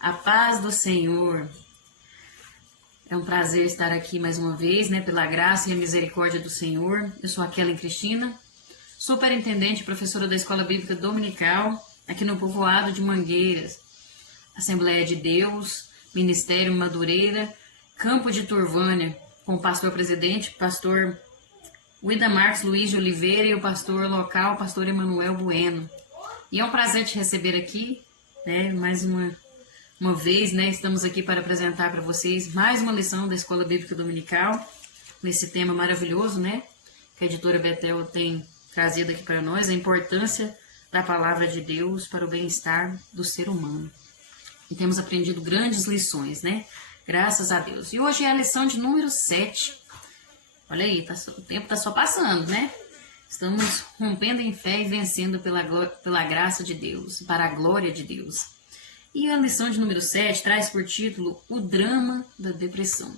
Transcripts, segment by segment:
A paz do Senhor. É um prazer estar aqui mais uma vez, pela graça e a misericórdia do Senhor. Eu sou a Kellen Cristina, superintendente e professora da Escola Bíblica Dominical, aqui no povoado de Mangueiras, Assembleia de Deus, Ministério Madureira, Campo de Turvânia, com o pastor-presidente, pastor Wida Marques Luiz de Oliveira, e o pastor local, pastor Emanuel Bueno. E é um prazer te receber aqui, mais uma vez, estamos aqui para apresentar para vocês mais uma lição da Escola Bíblica Dominical, nesse tema maravilhoso, que a editora Betel tem trazido aqui para nós, a importância da palavra de Deus para o bem-estar do ser humano. E temos aprendido grandes lições, Graças a Deus. E hoje é a lição de número 7. Olha aí, o tempo está só passando, Estamos rompendo em fé e vencendo pela graça de Deus, para a glória de Deus. E a lição de número 7 traz por título o drama da depressão.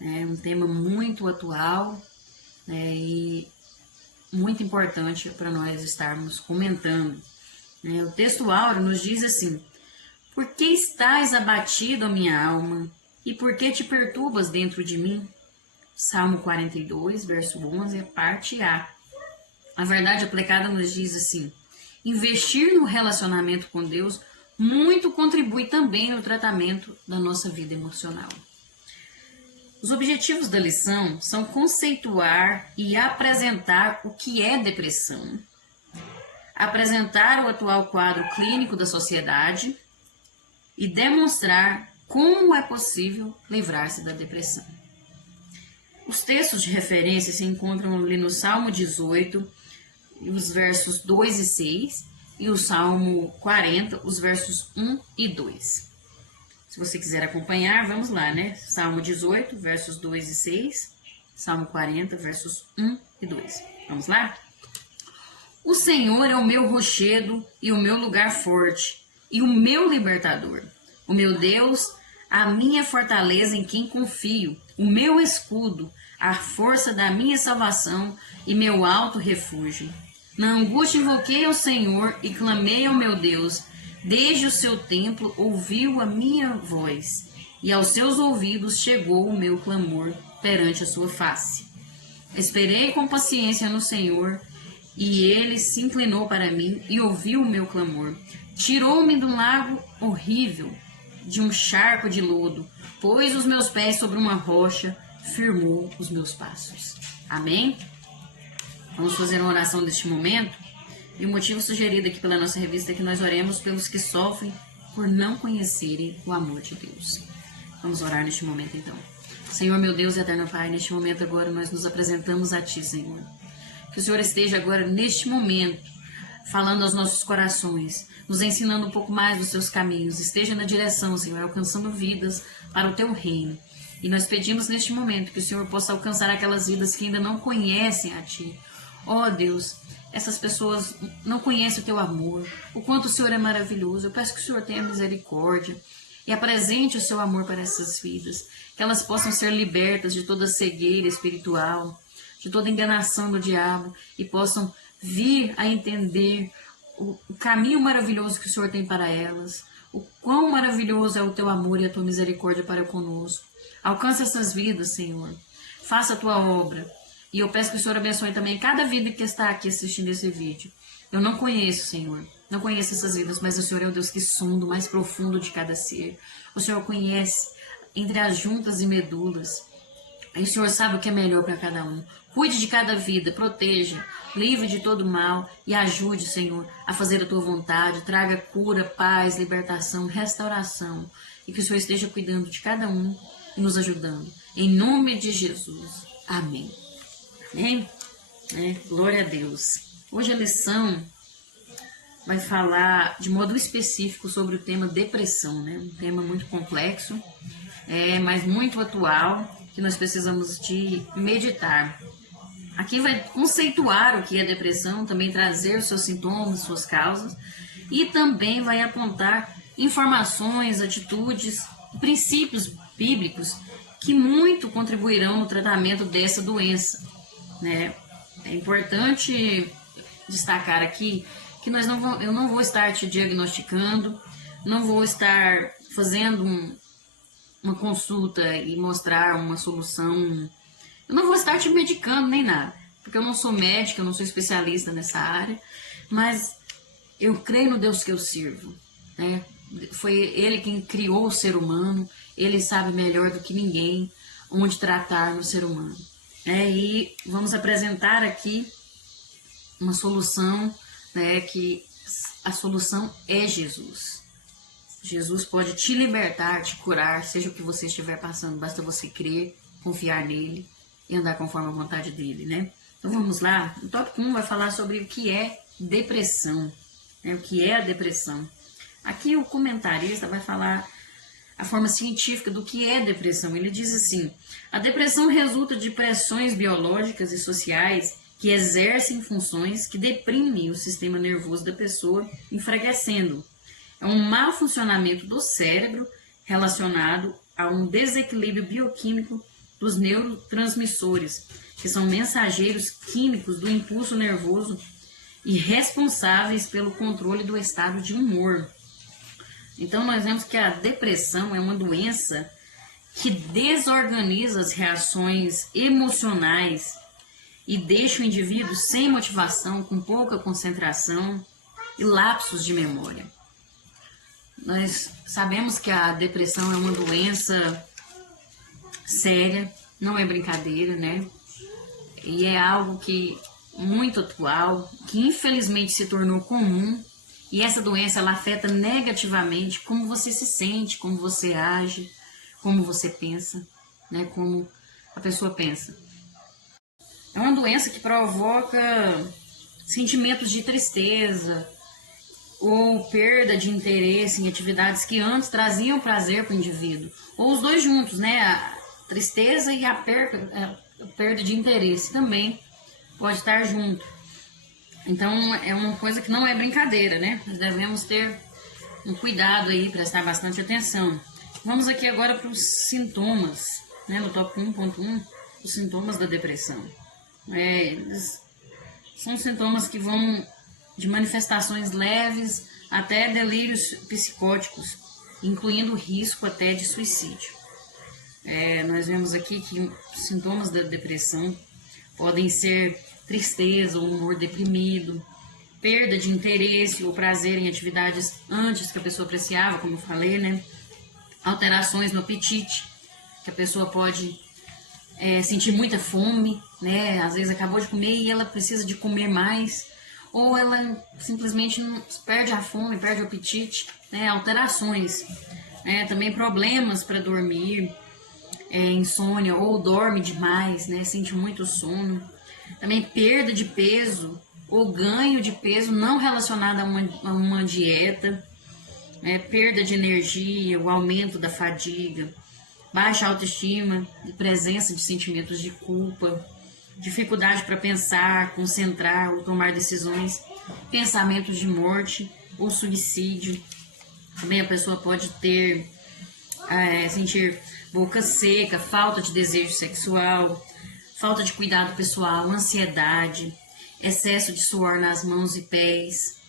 É um tema muito atual, e muito importante para nós estarmos comentando. O texto áureo nos diz assim: por que estás abatido, minha alma, e por que te perturbas dentro de mim? Salmo 42, verso 11, parte A. A verdade aplicada nos diz assim: investir no relacionamento com Deus muito contribui também no tratamento da nossa vida emocional. Os objetivos da lição são conceituar e apresentar o que é depressão, apresentar o atual quadro clínico da sociedade e demonstrar como é possível livrar-se da depressão. Os textos de referência se encontram ali no Salmo 18, os versos 2 e 6, e o Salmo 40, os versos 1 e 2. Se você quiser acompanhar, vamos lá, Salmo 18, versos 2 e 6, Salmo 40, versos 1 e 2. Vamos lá? O Senhor é o meu rochedo e o meu lugar forte, e o meu libertador. O meu Deus, a minha fortaleza em quem confio, o meu escudo, a força da minha salvação e meu alto refúgio. Na angústia invoquei ao Senhor e clamei ao meu Deus. Desde o seu templo ouviu a minha voz, e aos seus ouvidos chegou o meu clamor perante a sua face. Esperei com paciência no Senhor, e ele se inclinou para mim e ouviu o meu clamor. Tirou-me do lago horrível, de um charco de lodo, pôs os meus pés sobre uma rocha, firmou os meus passos. Amém? Vamos fazer uma oração neste momento. E o motivo sugerido aqui pela nossa revista é que nós oremos pelos que sofrem por não conhecerem o amor de Deus. Vamos orar neste momento então. Senhor, meu Deus e eterno Pai, neste momento agora nós nos apresentamos a Ti, Senhor. Que o Senhor esteja agora neste momento falando aos nossos corações, nos ensinando um pouco mais dos Seus caminhos. Esteja na direção, Senhor, alcançando vidas para o Teu reino. E nós pedimos neste momento que o Senhor possa alcançar aquelas vidas que ainda não conhecem a Ti. Ó Deus, essas pessoas não conhecem o Teu amor, o quanto o Senhor é maravilhoso. Eu peço que o Senhor tenha misericórdia e apresente o Seu amor para essas vidas, que elas possam ser libertas de toda cegueira espiritual, de toda enganação do diabo, e possam vir a entender o caminho maravilhoso que o Senhor tem para elas, o quão maravilhoso é o Teu amor e a Tua misericórdia para conosco. Alcança essas vidas, Senhor. Faça a Tua obra. E eu peço que o Senhor abençoe também cada vida que está aqui assistindo esse vídeo. Eu não conheço, Senhor. Não conheço essas vidas, mas o Senhor é o Deus que sonda o mais profundo de cada ser. O Senhor conhece entre as juntas e medulas. E o Senhor sabe o que é melhor para cada um. Cuide de cada vida, proteja, livre de todo mal e ajude, Senhor, a fazer a Tua vontade. Traga cura, paz, libertação, restauração. E que o Senhor esteja cuidando de cada um e nos ajudando. Em nome de Jesus. Amém. Amém? Glória a Deus. Hoje a lição vai falar de modo específico sobre o tema depressão, um tema muito complexo, mas muito atual, que nós precisamos de meditar. Aqui vai conceituar o que é depressão, também trazer os seus sintomas, suas causas, e também vai apontar informações, atitudes, princípios bíblicos que muito contribuirão no tratamento dessa doença. É importante destacar aqui que eu não vou estar te diagnosticando, não vou estar fazendo uma consulta e mostrar uma solução. Eu não vou estar te medicando nem nada, porque eu não sou médica, eu não sou especialista nessa área, mas eu creio no Deus que eu sirvo, né? Foi Ele quem criou o ser humano, Ele sabe melhor do que ninguém onde tratar no ser humano, né? E vamos apresentar aqui uma solução, né? Que a solução é Jesus. Jesus pode te libertar, te curar, seja o que você estiver passando, basta você crer, confiar nele e andar conforme a vontade dele, né? Então vamos lá, o tópico 1 vai falar sobre o que é depressão, né? O que é a depressão. Aqui o comentarista vai falar a forma científica do que é depressão. Ele diz assim: a depressão resulta de pressões biológicas e sociais que exercem funções que deprimem o sistema nervoso da pessoa, enfraquecendo. É um mau funcionamento do cérebro relacionado a um desequilíbrio bioquímico dos neurotransmissores, que são mensageiros químicos do impulso nervoso e responsáveis pelo controle do estado de humor. Então, nós vemos que a depressão é uma doença que desorganiza as reações emocionais e deixa o indivíduo sem motivação, com pouca concentração e lapsos de memória. Nós sabemos que a depressão é uma doença séria, não é brincadeira, né? E é algo que muito atual, que infelizmente se tornou comum. E essa doença, ela afeta negativamente como você se sente, como você age, como você pensa, né? Como a pessoa pensa. É uma doença que provoca sentimentos de tristeza ou perda de interesse em atividades que antes traziam prazer para o indivíduo. Ou os dois juntos, né? A tristeza e a perda de interesse também pode estar junto. Então, é uma coisa que não é brincadeira, né? Nós devemos ter um cuidado aí, prestar bastante atenção. Vamos aqui agora para os sintomas, né? No tópico 1.1, os sintomas da depressão. São sintomas que vão de manifestações leves até delírios psicóticos, incluindo risco até de suicídio. Nós vemos aqui que os sintomas da depressão podem ser tristeza ou humor deprimido, perda de interesse ou prazer em atividades antes que a pessoa apreciava, como eu falei, né? Alterações no apetite, que a pessoa pode sentir muita fome, né? Às vezes acabou de comer e ela precisa de comer mais, ou ela simplesmente perde a fome, perde o apetite, né? Alterações, né? Também problemas para dormir, insônia, ou dorme demais, né? Sente muito sono. Também perda de peso ou ganho de peso não relacionado a uma dieta, né? Perda de energia, o aumento da fadiga, baixa autoestima, presença de sentimentos de culpa, dificuldade para pensar, concentrar ou tomar decisões, pensamentos de morte ou suicídio. Também a pessoa pode sentir boca seca, falta de desejo sexual, falta de cuidado pessoal, ansiedade, excesso de suor nas mãos e pés,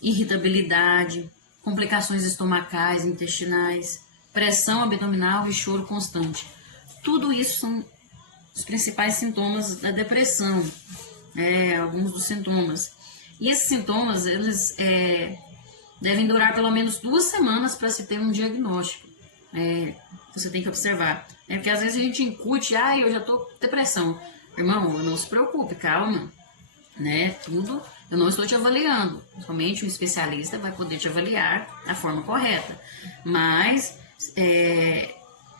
irritabilidade, complicações estomacais, intestinais, pressão abdominal e choro constante. Tudo isso são os principais sintomas da depressão, alguns dos sintomas. E esses sintomas, eles devem durar pelo menos 2 semanas para se ter um diagnóstico. Você tem que observar. Porque às vezes a gente incute, eu já estou com depressão. Irmão, não se preocupe, calma. Né? Tudo, eu não estou te avaliando. Somente um especialista vai poder te avaliar da forma correta. Mas,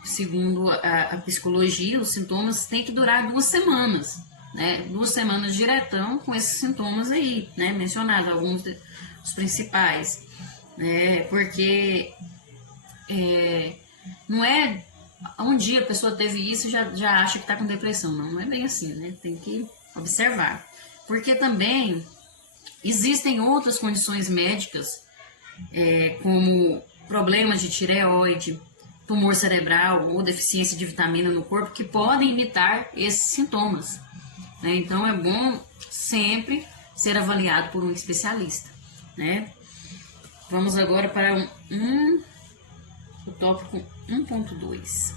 segundo a psicologia, os sintomas têm que durar 2 semanas. Né? 2 semanas diretão com esses sintomas aí, né? Mencionados, alguns dos principais. Porque não é um dia a pessoa teve isso e já acha que está com depressão. Não é bem assim, né? Tem que observar. Porque também existem outras condições médicas, como problemas de tireoide, tumor cerebral ou deficiência de vitamina no corpo, que podem imitar esses sintomas. Né? Então é bom sempre ser avaliado por um especialista. Né? Vamos agora para o tópico 1.2,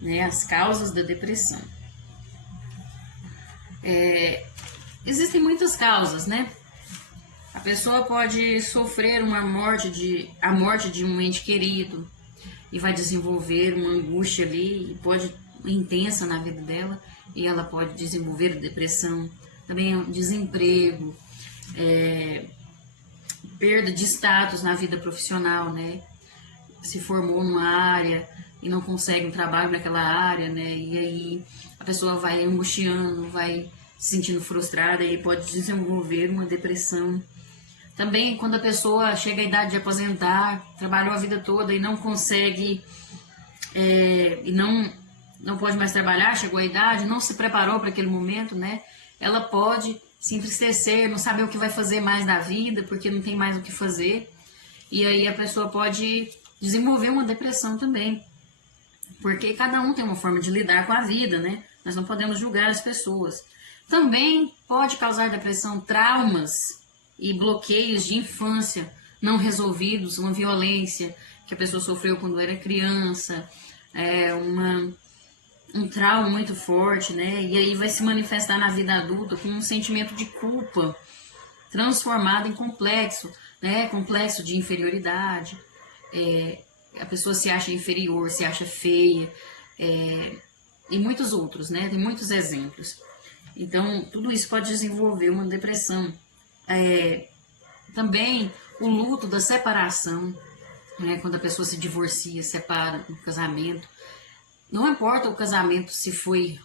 né, as causas da depressão. Existem muitas causas, né? A pessoa pode sofrer a morte de um ente querido e vai desenvolver uma angústia ali, pode intensa na vida dela, e ela pode desenvolver depressão, também desemprego, perda de status na vida profissional, né? Se formou numa área e não consegue um trabalho naquela área, né? E aí a pessoa vai angustiando, vai se sentindo frustrada e pode desenvolver uma depressão. Também quando a pessoa chega à idade de aposentar, trabalhou a vida toda e não consegue, e não pode mais trabalhar, chegou à idade, não se preparou para aquele momento, né? Ela pode se entristecer, não saber o que vai fazer mais da vida, porque não tem mais o que fazer. E aí a pessoa pode desenvolver uma depressão também, porque cada um tem uma forma de lidar com a vida, né? Nós não podemos julgar as pessoas. Também pode causar depressão traumas e bloqueios de infância não resolvidos, uma violência que a pessoa sofreu quando era criança, um trauma muito forte, né? E aí vai se manifestar na vida adulta com um sentimento de culpa transformado em complexo, né? Complexo de inferioridade. A pessoa se acha inferior, se acha feia, e muitos outros, né? Tem muitos exemplos. Então, tudo isso pode desenvolver uma depressão. Também o luto da separação, né? Quando a pessoa se divorcia, separa no casamento. Não importa o casamento, se foi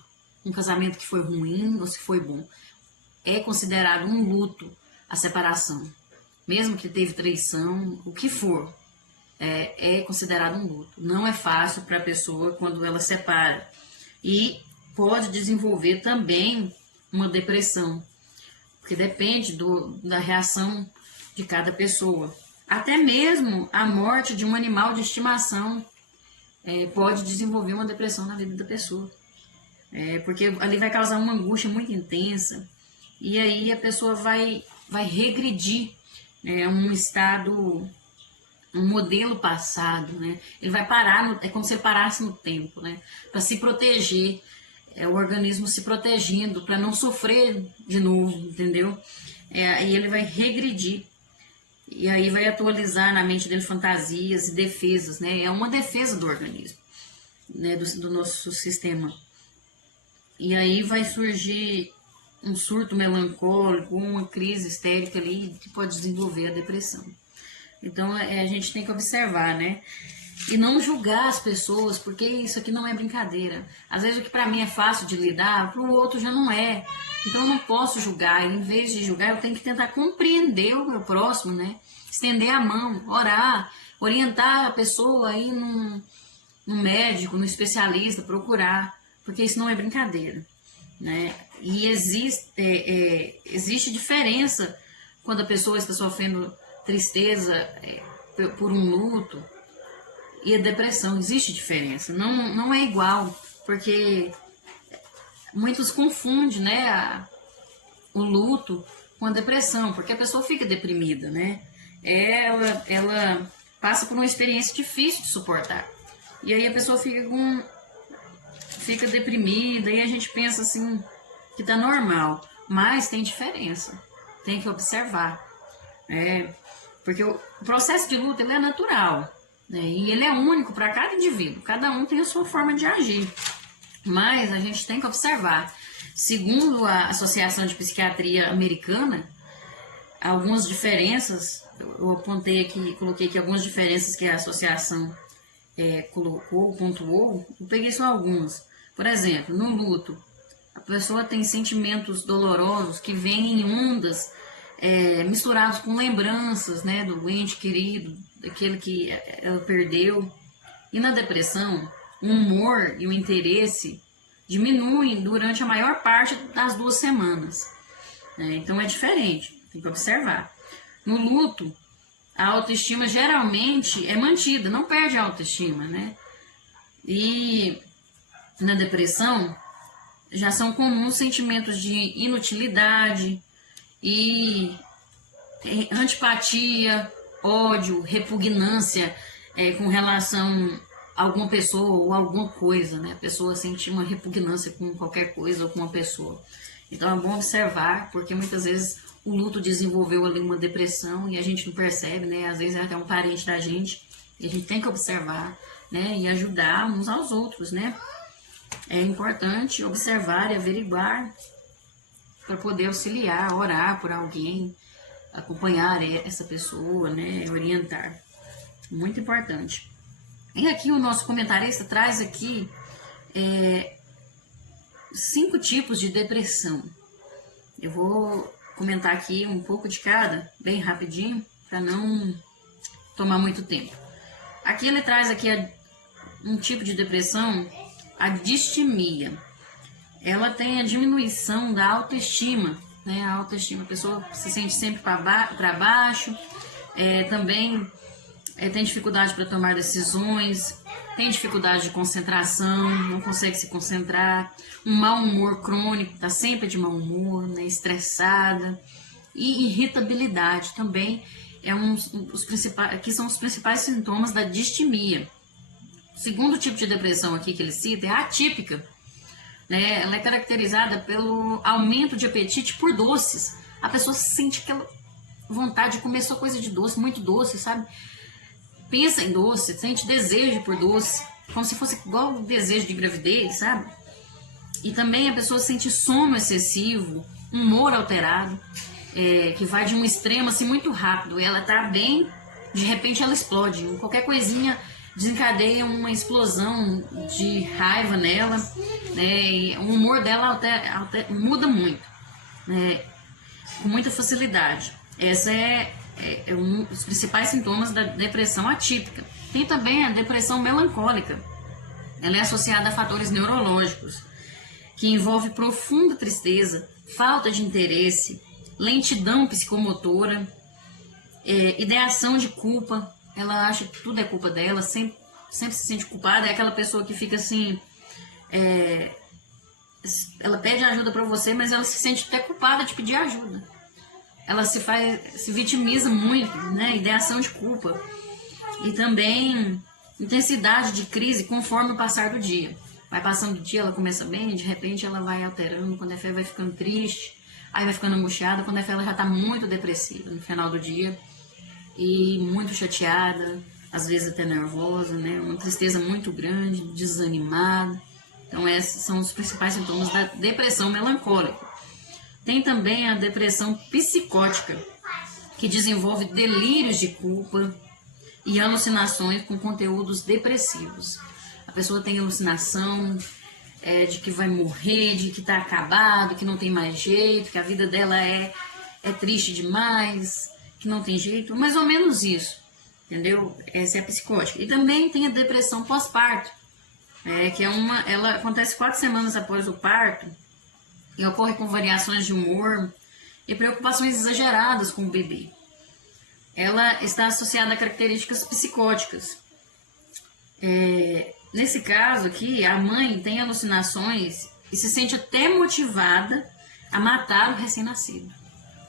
um casamento que foi ruim ou se foi bom. É considerado um luto a separação. Mesmo que teve traição, o que for, é considerado um luto. Não é fácil para a pessoa quando ela separa. E pode desenvolver também uma depressão, porque depende da reação de cada pessoa. Até mesmo a morte de um animal de estimação pode desenvolver uma depressão na vida da pessoa, porque ali vai causar uma angústia muito intensa, e aí a pessoa vai regredir, um estado, um modelo passado, né? Ele vai parar, é como se ele parasse no tempo, né? Para se proteger, o organismo se protegendo para não sofrer de novo, entendeu? Aí ele vai regredir. E aí vai atualizar na mente dele fantasias e defesas, né? É uma defesa do organismo, né? Do nosso sistema. E aí vai surgir um surto melancólico, uma crise histérica ali que pode desenvolver a depressão. Então a gente tem que observar, né? E não julgar as pessoas, porque isso aqui não é brincadeira. Às vezes o que para mim é fácil de lidar, para o outro já não é. Então eu não posso julgar. Em vez de julgar, eu tenho que tentar compreender o meu próximo, né? Estender a mão, orar, orientar a pessoa a ir num médico, num especialista, procurar, porque isso não é brincadeira, né? E existe diferença quando a pessoa está sofrendo tristeza por um luto e a depressão. Existe diferença, não é igual, porque muitos confundem, né, o luto com a depressão, porque a pessoa fica deprimida, né? Ela passa por uma experiência difícil de suportar, e aí a pessoa fica deprimida, e a gente pensa assim que tá normal, mas tem diferença, tem que observar, porque o processo de luto ele é natural, né? E ele é único para cada indivíduo, cada um tem a sua forma de agir, mas a gente tem que observar. Segundo a Associação de Psiquiatria Americana, algumas diferenças, eu apontei aqui, coloquei aqui algumas diferenças que a associação pontuou, eu peguei só algumas. Por exemplo, no luto, a pessoa tem sentimentos dolorosos que vêm em ondas misturados com lembranças, né, do ente querido, daquele que ela perdeu. E na depressão, o humor e o interesse diminuem durante a maior parte das 2 semanas. Então é diferente, tem que observar. No luto, a autoestima geralmente é mantida, não perde a autoestima, né? E na depressão, já são comuns sentimentos de inutilidade e antipatia, ódio, repugnância com relação a alguma pessoa ou alguma coisa, né? A pessoa sentir uma repugnância com qualquer coisa ou com uma pessoa. Então é bom observar, porque muitas vezes o luto desenvolveu ali uma depressão e a gente não percebe, né? Às vezes é até um parente da gente e a gente tem que observar, né? E ajudar uns aos outros, né? É importante observar e averiguar para poder auxiliar, orar por alguém, acompanhar essa pessoa, né? Orientar. Muito importante. E aqui o nosso comentarista traz aqui 5 tipos de depressão. Eu vou comentar aqui um pouco de cada, bem rapidinho, para não tomar muito tempo. Aqui ele traz aqui um tipo de depressão, a distimia. Ela tem a diminuição da autoestima, né? A autoestima, a pessoa se sente sempre para baixo, também tem dificuldade para tomar decisões, tem dificuldade de concentração, não consegue se concentrar, um mau humor crônico, está sempre de mau humor, né? Estressada, e irritabilidade também aqui são os principais sintomas da distimia. O segundo tipo de depressão aqui que ele cita é a atípica, né? Ela é caracterizada pelo aumento de apetite por doces. A pessoa sente aquela vontade de comer só coisa de doce, muito doce, sabe? Pensa em doce, sente desejo por doce, como se fosse igual o desejo de gravidez, sabe? E também a pessoa sente sono excessivo, humor alterado, que vai de um extremo assim muito rápido. E ela tá bem, de repente ela explode. Qualquer coisinha desencadeia uma explosão de raiva nela, né? E o humor dela muda muito, né? Com muita facilidade. Essa é um dos principais sintomas da depressão atípica. Tem também a depressão melancólica. Ela é associada a fatores neurológicos, que envolve profunda tristeza, falta de interesse, lentidão psicomotora, ideação de culpa. Ela acha que tudo é culpa dela, sempre se sente culpada. É aquela pessoa que fica assim, ela pede ajuda para você, mas ela se sente até culpada de pedir ajuda. Ela se vitimiza muito, né? Ideação de culpa. E também intensidade de crise conforme o passar do dia. Vai passando o dia, ela começa bem, de repente ela vai alterando, quando é fé vai ficando triste, aí vai ficando angustiada, quando é fé ela já está muito depressiva no final do dia e muito chateada, às vezes até nervosa, né? Uma tristeza muito grande, desanimada. Então esses são os principais sintomas da depressão melancólica. Tem também a depressão psicótica, que desenvolve delírios de culpa e alucinações com conteúdos depressivos. A pessoa tem alucinação de que vai morrer, de que está acabado, que não tem mais jeito, que a vida dela é triste demais, que não tem jeito, mais ou menos isso, entendeu? Essa é a psicótica. E também tem a depressão pós-parto, que ela acontece 4 semanas após o parto e ocorre com variações de humor e preocupações exageradas com o bebê. Ela está associada a características psicóticas. Nesse caso aqui, a mãe tem alucinações e se sente até motivada a matar o recém-nascido.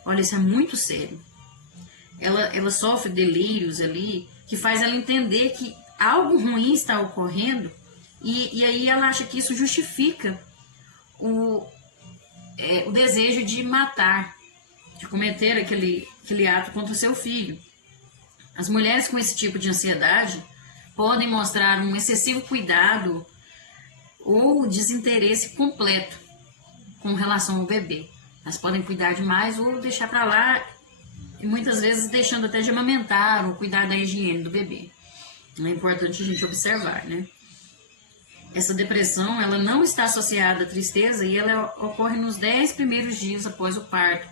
Olha, isso é muito sério. Ela sofre delírios ali que faz ela entender que algo ruim está ocorrendo e aí ela acha que isso justifica o desejo de matar, de cometer aquele ato contra o seu filho. As mulheres com esse tipo de ansiedade podem mostrar um excessivo cuidado ou desinteresse completo com relação ao bebê. Elas podem cuidar demais ou deixar para lá, e muitas vezes deixando até de amamentar ou cuidar da higiene do bebê. É importante a gente observar, né? Essa depressão, ela não está associada à tristeza e ela ocorre nos 10 primeiros dias após o parto.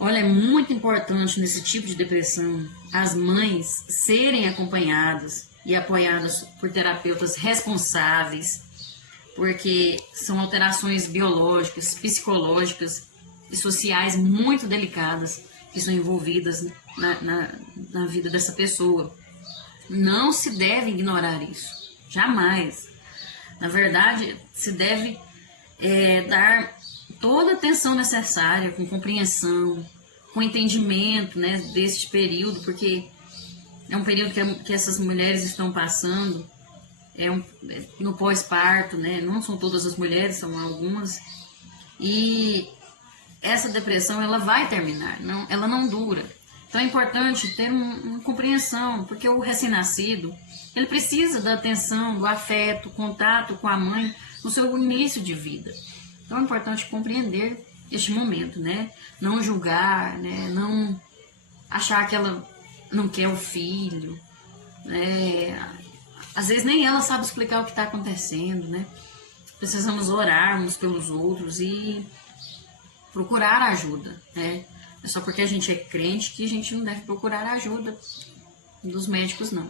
Olha, é muito importante nesse tipo de depressão as mães serem acompanhadas e apoiadas por terapeutas responsáveis, porque são alterações biológicas, psicológicas e sociais muito delicadas que são envolvidas na vida dessa pessoa. Não se deve ignorar isso, jamais. Na verdade, se deve dar toda a atenção necessária, com compreensão, com entendimento, né, deste período, porque é um período que essas mulheres estão passando, no pós-parto, né? Não são todas as mulheres, são algumas. E essa depressão, ela vai terminar, ela não dura. Então é importante ter uma compreensão, porque o recém-nascido, ele precisa da atenção, do afeto, contato com a mãe no seu início de vida. Então é importante compreender este momento, né? Não julgar, né? Não achar que ela não quer o filho, né? Às vezes nem ela sabe explicar o que está acontecendo, né? Precisamos orar uns pelos outros e procurar ajuda, né? É só porque a gente é crente que a gente não deve procurar ajuda dos médicos, não.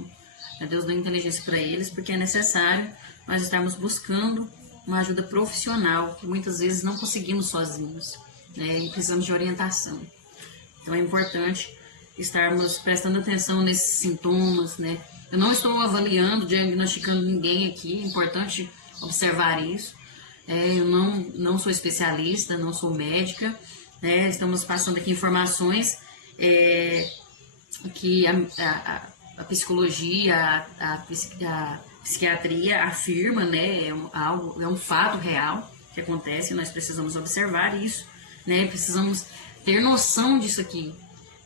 Deus dá inteligência para eles, porque é necessário nós estarmos buscando uma ajuda profissional, que muitas vezes não conseguimos sozinhos, né? E precisamos de orientação. Então é importante estarmos prestando atenção nesses sintomas, né? Eu não estou avaliando, diagnosticando ninguém aqui, é importante observar isso. Eu não sou especialista, não sou médica, né? Estamos passando aqui informações que a psicologia, a psiquiatria afirma, né? É um fato real que acontece, nós precisamos observar isso, né? Precisamos ter noção disso aqui,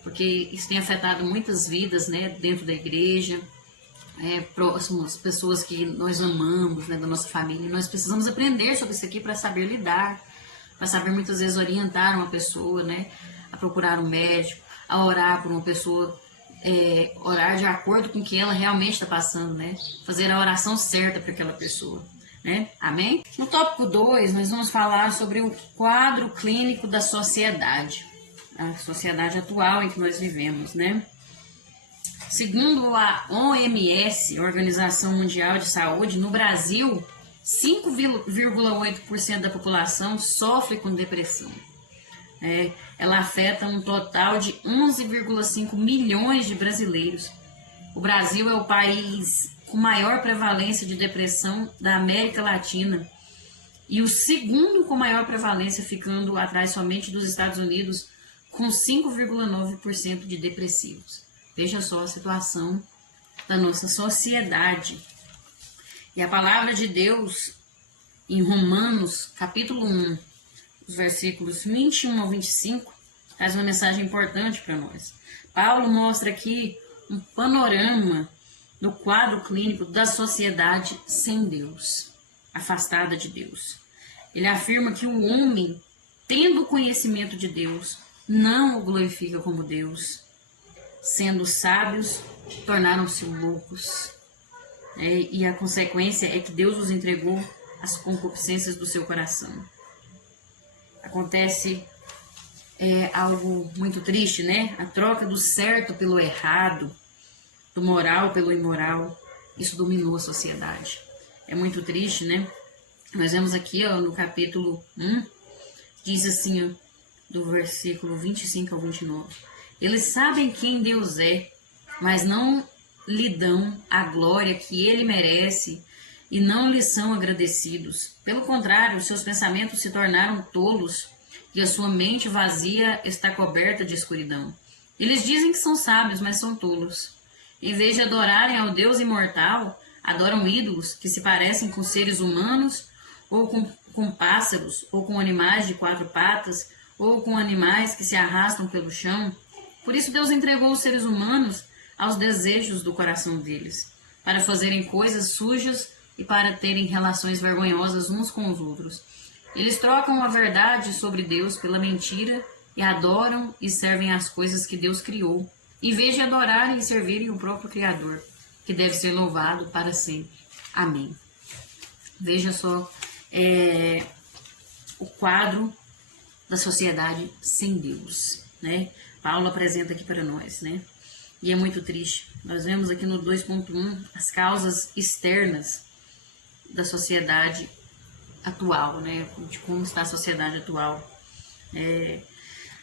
porque isso tem afetado muitas vidas, né, dentro da igreja, próximos, pessoas que nós amamos, né, da nossa família. Nós precisamos aprender sobre isso aqui para saber lidar, para saber muitas vezes orientar uma pessoa, né, a procurar um médico, a orar por uma pessoa, orar de acordo com o que ela realmente está passando, né, fazer a oração certa para aquela pessoa, né, amém? No tópico 2, nós vamos falar sobre o quadro clínico da sociedade, a sociedade atual em que nós vivemos, né? Segundo a OMS, Organização Mundial de Saúde, no Brasil, 5,8% da população sofre com depressão. Ela afeta um total de 11,5 milhões de brasileiros. O Brasil é o país com maior prevalência de depressão da América Latina e o segundo com maior prevalência, ficando atrás somente dos Estados Unidos, com 5,9% de depressivos. Veja só a situação da nossa sociedade. E a palavra de Deus, em Romanos, capítulo 1, os versículos 21 ao 25, traz uma mensagem importante para nós. Paulo mostra aqui um panorama do quadro clínico da sociedade sem Deus, afastada de Deus. Ele afirma que o homem, tendo conhecimento de Deus, não o glorifica como Deus. Sendo sábios, tornaram-se loucos. E a consequência é que Deus os entregou às concupiscências do seu coração. Acontece algo muito triste, né? A troca do certo pelo errado, do moral pelo imoral, isso dominou a sociedade. É muito triste, né? Nós vemos aqui, no capítulo 1, diz assim, do versículo 25 ao 29. Eles sabem quem Deus é, mas não lhe dão a glória que ele merece e não lhe são agradecidos. Pelo contrário, seus pensamentos se tornaram tolos e a sua mente vazia está coberta de escuridão. Eles dizem que são sábios, mas são tolos. Em vez de adorarem ao Deus imortal, adoram ídolos que se parecem com seres humanos, ou com pássaros, ou com animais de 4 patas, ou com animais que se arrastam pelo chão. Por isso Deus entregou os seres humanos aos desejos do coração deles, para fazerem coisas sujas e para terem relações vergonhosas uns com os outros. Eles trocam a verdade sobre Deus pela mentira e adoram e servem as coisas que Deus criou, em vez de adorarem e servirem o próprio Criador, que deve ser louvado para sempre. Amém. Veja só o quadro da sociedade sem Deus, né? Paulo apresenta aqui para nós, né? E é muito triste. Nós vemos aqui no 2.1 as causas externas da sociedade atual, né? De como está a sociedade atual.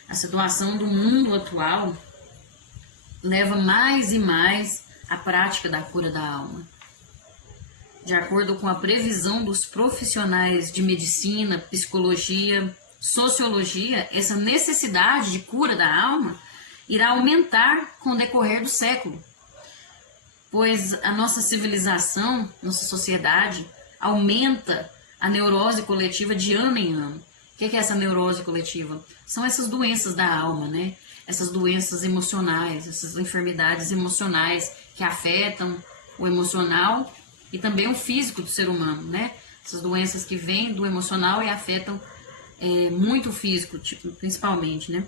A situação do mundo atual leva mais e mais à prática da cura da alma. De acordo com a previsão dos profissionais de medicina, psicologia sociologia, essa necessidade de cura da alma irá aumentar com o decorrer do século, pois a nossa civilização, nossa sociedade, aumenta a neurose coletiva de ano em ano. O que é essa neurose coletiva? São essas doenças da alma, né? Essas doenças emocionais, essas enfermidades emocionais que afetam o emocional e também o físico do ser humano, né? Essas doenças que vêm do emocional e afetam muito o físico, tipo, principalmente, né?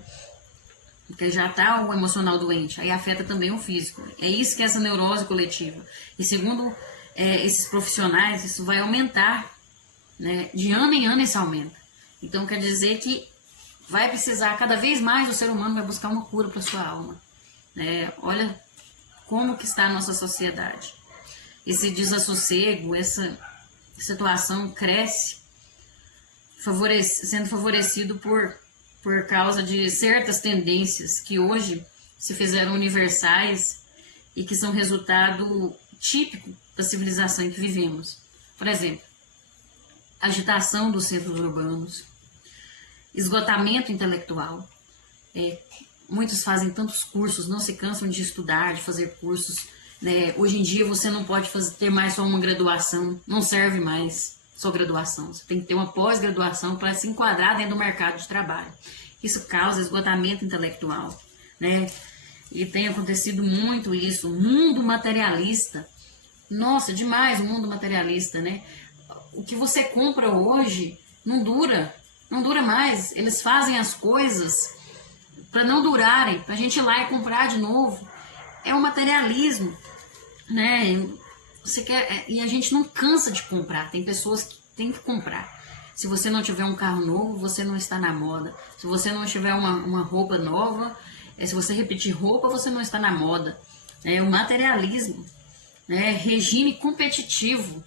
Porque já está o emocional doente, aí afeta também o físico. É isso que é essa neurose coletiva. E segundo esses profissionais, isso vai aumentar, né? De ano em ano isso aumenta. Então quer dizer que vai precisar, cada vez mais o ser humano vai buscar uma cura para sua alma. Olha como que está a nossa sociedade. Esse desassossego, essa situação cresce, sendo favorecido por causa de certas tendências que hoje se fizeram universais e que são resultado típico da civilização em que vivemos. Por exemplo, agitação dos centros urbanos, esgotamento intelectual. Muitos fazem tantos cursos, não se cansam de estudar, de fazer cursos. Hoje em dia você não pode ter mais só uma graduação, não serve mais só graduação. Você tem que ter uma pós-graduação para se enquadrar dentro do mercado de trabalho. Isso causa esgotamento intelectual, né? E tem acontecido muito isso. O mundo materialista, nossa, demais o mundo materialista, né? O que você compra hoje não dura mais. Eles fazem as coisas para não durarem, para a gente ir lá e comprar de novo. É o materialismo, né? E a gente não cansa de comprar. Tem pessoas que têm que comprar. Se você não tiver um carro novo, você não está na moda. Se você não tiver uma roupa nova, se você repetir roupa, você não está na moda. O materialismo, regime competitivo.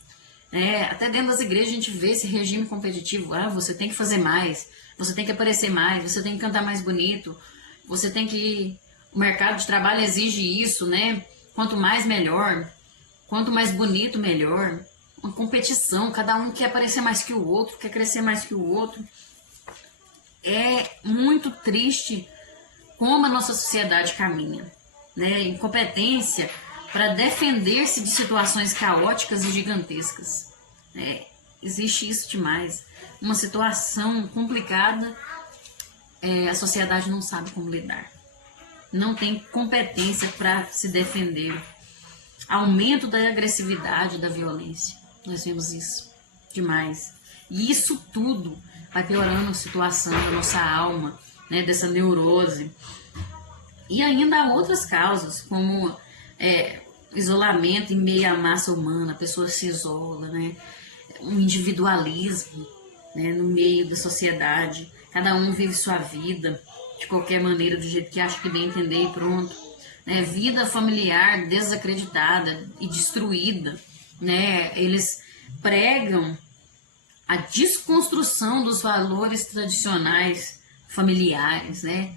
Até dentro das igrejas a gente vê esse regime competitivo. Você tem que fazer mais, você tem que aparecer mais, você tem que cantar mais bonito, você tem que... O mercado de trabalho exige isso, né? Quanto mais, melhor. Quanto mais bonito, melhor. Uma competição, cada um quer aparecer mais que o outro, quer crescer mais que o outro. É muito triste como a nossa sociedade caminha, né? Incompetência para defender-se de situações caóticas e gigantescas. Existe isso demais. Uma situação complicada, a sociedade não sabe como lidar. Não tem competência para se defender. Aumento da agressividade, da violência. Nós vemos isso demais. E isso tudo vai piorando a situação da nossa alma, né, dessa neurose. E ainda há outras causas, como isolamento em meio à massa humana, a pessoa se isola, né? Um individualismo, né, no meio da sociedade. Cada um vive sua vida de qualquer maneira, do jeito que acha que bem entender e pronto. Vida familiar desacreditada e destruída, né? Eles pregam a desconstrução dos valores tradicionais familiares, né?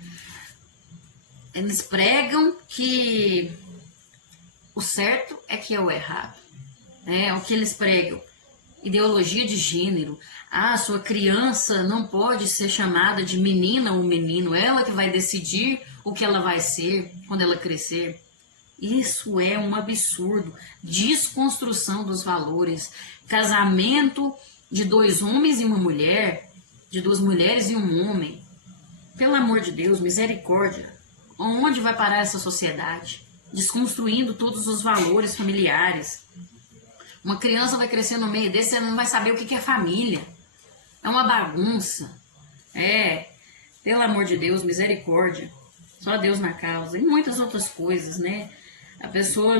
Eles pregam que o certo é que é o errado, né? O que eles pregam? Ideologia de gênero. Sua criança não pode ser chamada de menina ou menino, ela que vai decidir o que ela vai ser quando ela crescer. Isso é um absurdo. Desconstrução dos valores. Casamento de 2 homens e uma mulher, de 2 mulheres e um homem. Pelo amor de Deus, misericórdia. Onde vai parar essa sociedade? Desconstruindo todos os valores familiares. Uma criança vai crescer no meio desse, você não vai saber o que é família. É uma bagunça. Pelo amor de Deus, misericórdia. Só Deus na causa. E muitas outras coisas, né? A pessoa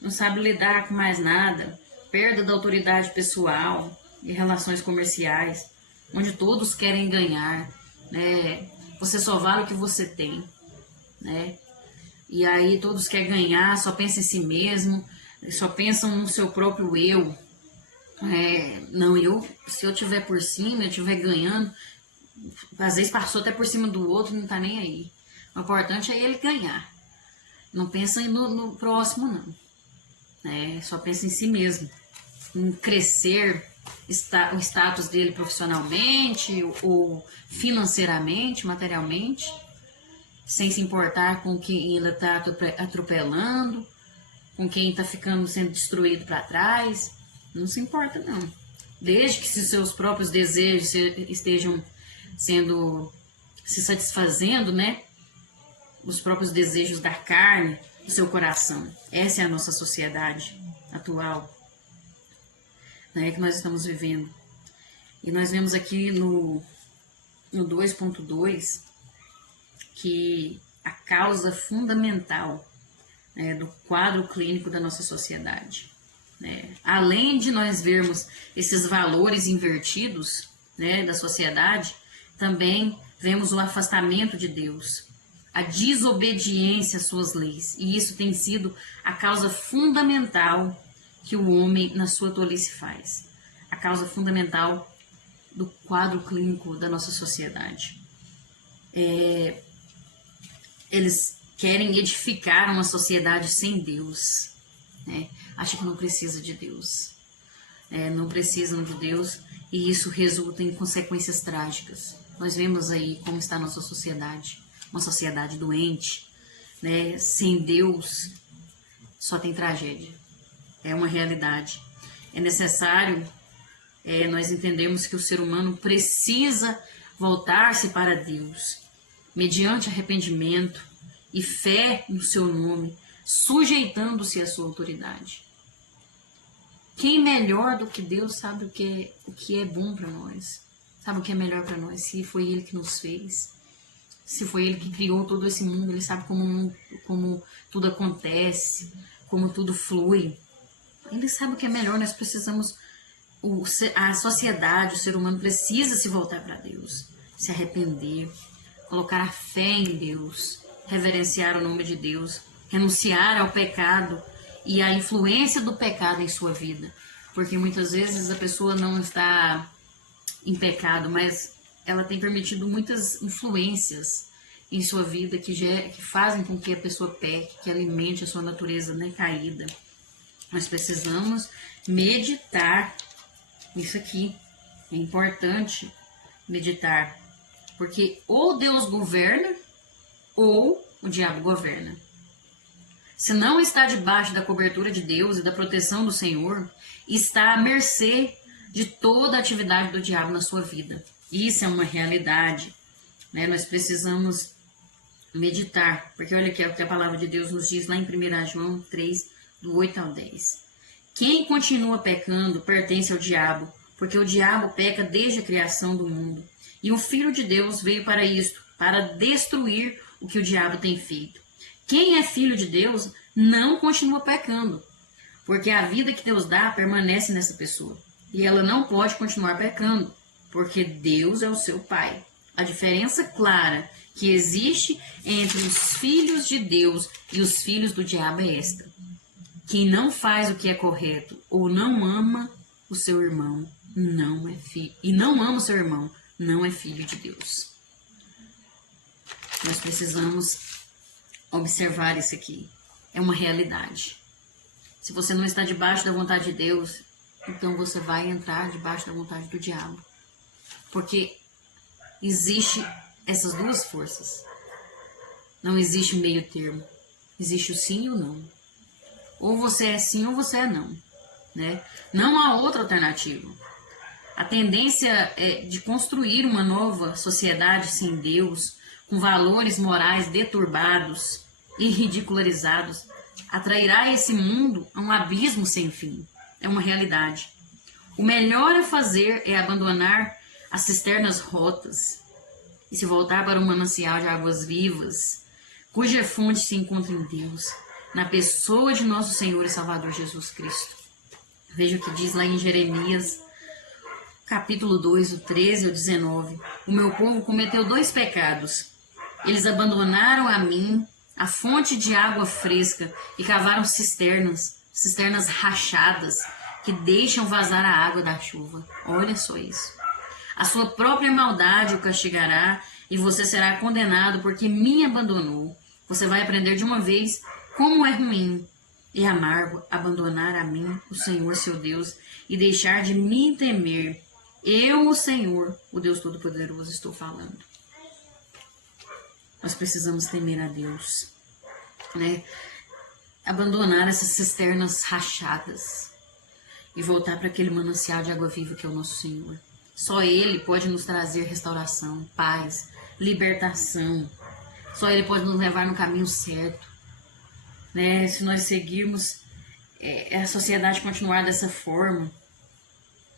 não sabe lidar com mais nada. Perda da autoridade pessoal e relações comerciais, onde todos querem ganhar, né? Você só vale o que você tem, né? E aí todos querem ganhar, só pensam em si mesmo, só pensam no seu próprio eu. Se eu estiver por cima, eu estiver ganhando, às vezes passou até por cima do outro, não tá nem aí. O importante é ele ganhar. Não pensa no próximo, não. Só pensa em si mesmo, em crescer, o status dele profissionalmente ou financeiramente, materialmente, sem se importar com quem ainda está atropelando, com quem está sendo destruído para trás. Não se importa, não. Desde que seus próprios desejos estejam se satisfazendo, né? Os próprios desejos da carne, do seu coração. Essa é a nossa sociedade atual, né, que nós estamos vivendo. E nós vemos aqui no 2.2 que a causa fundamental, né, do quadro clínico da nossa sociedade, né, além de nós vermos esses valores invertidos, né, da sociedade, também vemos o afastamento de Deus, a desobediência às suas leis. E isso tem sido a causa fundamental que o homem, na sua tolice, faz. A causa fundamental do quadro clínico da nossa sociedade. Eles querem edificar uma sociedade sem Deus, né? Acham que não precisa de Deus, não precisam de Deus, e isso resulta em consequências trágicas. Nós vemos aí como está a nossa sociedade, uma sociedade doente, né? Sem Deus só tem tragédia, é uma realidade. É necessário nós entendermos que o ser humano precisa voltar-se para Deus, mediante arrependimento e fé no seu nome, sujeitando-se à sua autoridade. Quem melhor do que Deus sabe o que é bom para nós, sabe o que é melhor para nós? Se foi Ele que nos fez, se foi Ele que criou todo esse mundo, Ele sabe como tudo acontece, como tudo flui. Ele sabe o que é melhor. Nós precisamos, a sociedade, o ser humano precisa se voltar para Deus, se arrepender, colocar a fé em Deus, reverenciar o nome de Deus, renunciar ao pecado e à influência do pecado em sua vida. Porque muitas vezes a pessoa não está em pecado, mas ela tem permitido muitas influências em sua vida que fazem com que a pessoa peque, que alimente a sua natureza, né, caída. Nós precisamos meditar isso aqui. É importante meditar, porque ou Deus governa ou o diabo governa. Se não está debaixo da cobertura de Deus e da proteção do Senhor, está à mercê de toda a atividade do diabo na sua vida. Isso é uma realidade, né? Nós precisamos meditar, porque olha aqui o que a palavra de Deus nos diz lá em 1 João 3, do 8 ao 10. Quem continua pecando pertence ao diabo, porque o diabo peca desde a criação do mundo. E o Filho de Deus veio para isto, para destruir o que o diabo tem feito. Quem é filho de Deus não continua pecando, porque a vida que Deus dá permanece nessa pessoa. E ela não pode continuar pecando, porque Deus é o seu Pai. A diferença clara que existe entre os filhos de Deus e os filhos do diabo é esta: quem não faz o que é correto ou não ama o seu irmão não é filho, e não ama o seu irmão não é filho de Deus. Nós precisamos observar isso aqui. É uma realidade. Se você não está debaixo da vontade de Deus, então você vai entrar debaixo da vontade do diabo. Porque existe essas duas forças. Não existe meio termo. Existe o sim e o não. Ou você é sim ou você é não, né? Não há outra alternativa. A tendência de construir uma nova sociedade sem Deus, com valores morais deturbados e ridicularizados, atrairá esse mundo a um abismo sem fim. É uma realidade. O melhor a fazer é abandonar as cisternas rotas e se voltar para um manancial de águas vivas, cuja fonte se encontra em Deus, na pessoa de nosso Senhor e Salvador Jesus Cristo. Veja o que diz lá em Jeremias, capítulo 2, do 13 ao 19. O meu povo cometeu 2 pecados. Eles abandonaram a mim a fonte de água fresca e cavaram cisternas rachadas que deixam vazar a água da chuva. Olha só isso. A sua própria maldade o castigará e você será condenado porque me abandonou. Você vai aprender de uma vez como é ruim e amargo abandonar a mim, o Senhor seu Deus, e deixar de me temer. Eu, o Senhor, o Deus Todo-Poderoso, estou falando. Nós precisamos temer a Deus, né? Abandonar essas cisternas rachadas e voltar para aquele manancial de água viva que é o nosso Senhor. Só Ele pode nos trazer restauração, paz, libertação. Só Ele pode nos levar no caminho certo, né? Se nós seguirmos a sociedade continuar dessa forma,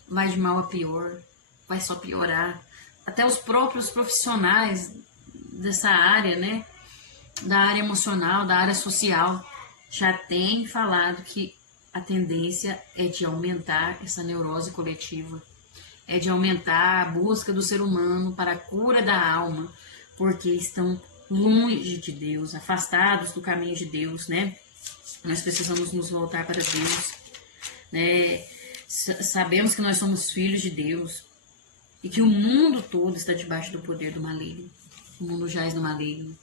vai de mal a pior, vai só piorar. Até os próprios profissionais dessa área, né? Da área emocional, da área social, já têm falado que a tendência é de aumentar essa neurose coletiva, é de aumentar a busca do ser humano para a cura da alma, porque estão longe de Deus, afastados do caminho de Deus, né? Nós precisamos nos voltar para Deus, né? Sabemos que nós somos filhos de Deus e que o mundo todo está debaixo do poder do maligno. O mundo jaz do maligno.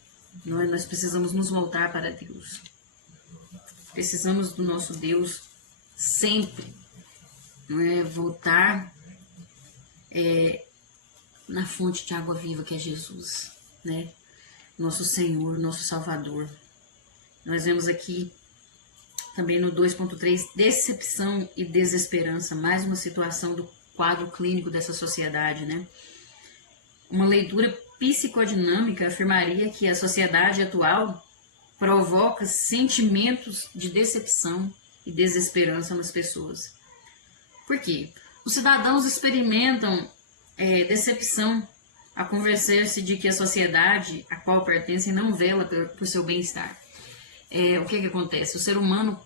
Nós precisamos nos voltar para Deus. Precisamos do nosso Deus sempre, não é? Voltar na fonte de água viva que é Jesus, né? Nosso Senhor, nosso Salvador. Nós vemos aqui também no 2.3, decepção e desesperança, mais uma situação do quadro clínico dessa sociedade, né? Uma leitura psicodinâmica afirmaria que a sociedade atual provoca sentimentos de decepção e desesperança nas pessoas. Por quê? Os cidadãos experimentam decepção a convencer-se de que a sociedade a qual pertencem não vela por seu bem-estar. O que acontece? O ser humano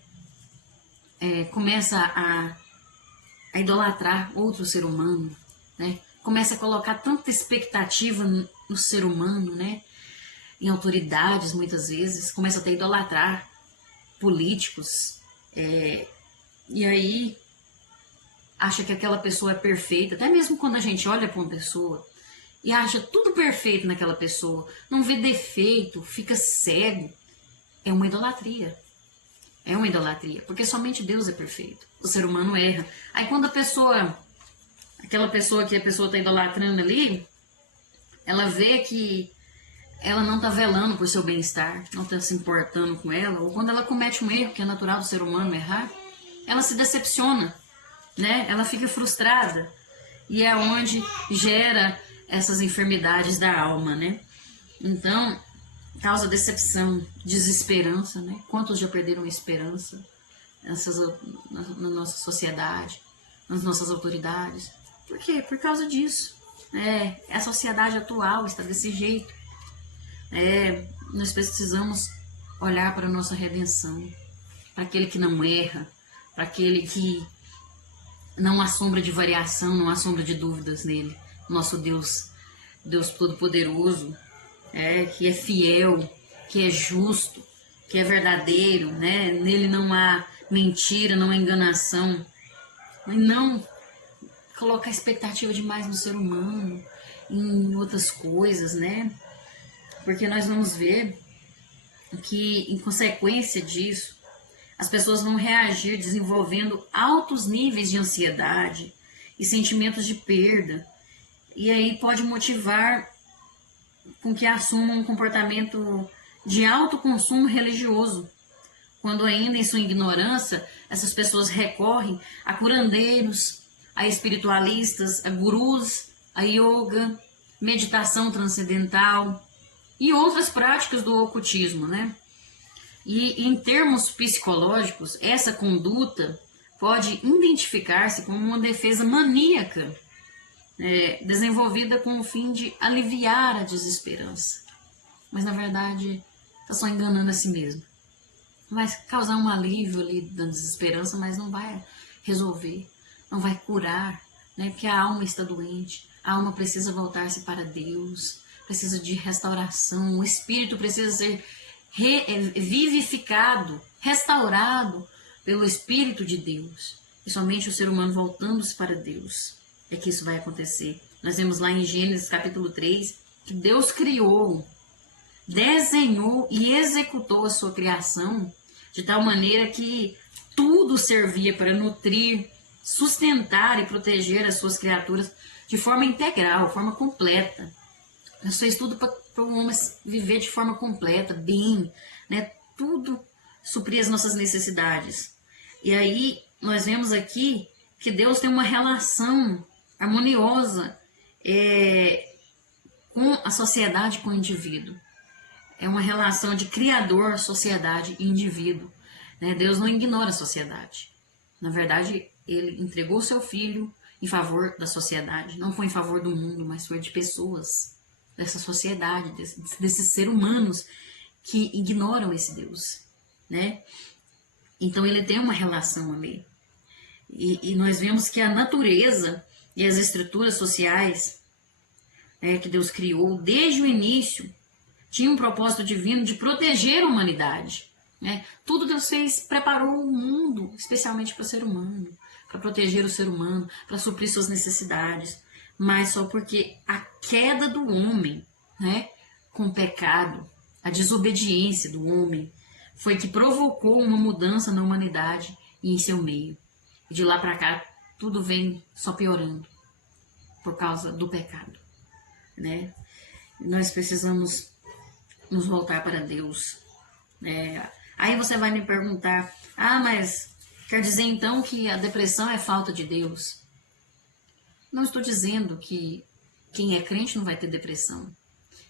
começa a idolatrar outro ser humano, né? Começa a colocar tanta expectativa no ser humano, né? Em autoridades, muitas vezes, começa até a idolatrar políticos, e aí acha que aquela pessoa é perfeita, até mesmo quando a gente olha para uma pessoa e acha tudo perfeito naquela pessoa, não vê defeito, fica cego, é uma idolatria. É uma idolatria, porque somente Deus é perfeito. O ser humano erra. Aí quando aquela pessoa que a pessoa está idolatrando ali, ela vê que ela não está velando por seu bem-estar, não está se importando com ela, ou quando ela comete um erro, que é natural do ser humano errar, ela se decepciona, né? Ela fica frustrada, e é onde gera essas enfermidades da alma, né? Então, causa decepção, desesperança, né? Quantos já perderam a esperança na nossa sociedade, nas nossas autoridades? Por quê? Por causa disso. A sociedade atual está desse jeito. Nós precisamos olhar para a nossa redenção, para aquele que não erra, para aquele que não há sombra de variação, não há sombra de dúvidas nele. Nosso Deus, Deus Todo-Poderoso, que é fiel, que é justo, que é verdadeiro, né? Nele não há mentira, não há enganação. E não colocar expectativa demais no ser humano, em outras coisas, né? Porque nós vamos ver que, em consequência disso, as pessoas vão reagir desenvolvendo altos níveis de ansiedade e sentimentos de perda. E aí pode motivar com que assumam um comportamento de alto consumo religioso, quando ainda em sua ignorância essas pessoas recorrem a curandeiros, a espiritualistas, a gurus, a yoga, meditação transcendental e outras práticas do ocultismo, né? E em termos psicológicos, essa conduta pode identificar-se como uma defesa maníaca, desenvolvida com o fim de aliviar a desesperança. Mas, na verdade, está só enganando a si mesmo. Vai causar um alívio ali da desesperança, mas não vai resolver, não vai curar, né? Porque a alma está doente, a alma precisa voltar-se para Deus, precisa de restauração, o espírito precisa ser vivificado, restaurado pelo Espírito de Deus. E somente o ser humano voltando-se para Deus é que isso vai acontecer. Nós vemos lá em Gênesis capítulo 3 que Deus criou, desenhou e executou a sua criação de tal maneira que tudo servia para nutrir, sustentar e proteger as suas criaturas de forma integral, forma completa. Deus fez tudo para o homem viver de forma completa, bem, né? Tudo suprir as nossas necessidades. E aí nós vemos aqui que Deus tem uma relação harmoniosa com a sociedade, com o indivíduo. É uma relação de criador, sociedade e indivíduo. Né? Deus não ignora a sociedade. Na verdade, ele entregou o seu filho em favor da sociedade. Não foi em favor do mundo, mas foi de pessoas, dessa sociedade, desses seres humanos que ignoram esse Deus. Né? Então ele tem uma relação ali. E nós vemos que a natureza e as estruturas sociais que Deus criou desde o início tinha um propósito divino de proteger a humanidade. Né? Tudo Deus fez, preparou o mundo, especialmente para o ser humano, para proteger o ser humano, para suprir suas necessidades. Mas só porque a queda do homem, né, com o pecado, a desobediência do homem, foi que provocou uma mudança na humanidade e em seu meio. E de lá para cá, tudo vem só piorando por causa do pecado. Né? Nós precisamos nos voltar para Deus. Aí você vai me perguntar, mas quer dizer então que a depressão é falta de Deus? Não estou dizendo que quem é crente não vai ter depressão,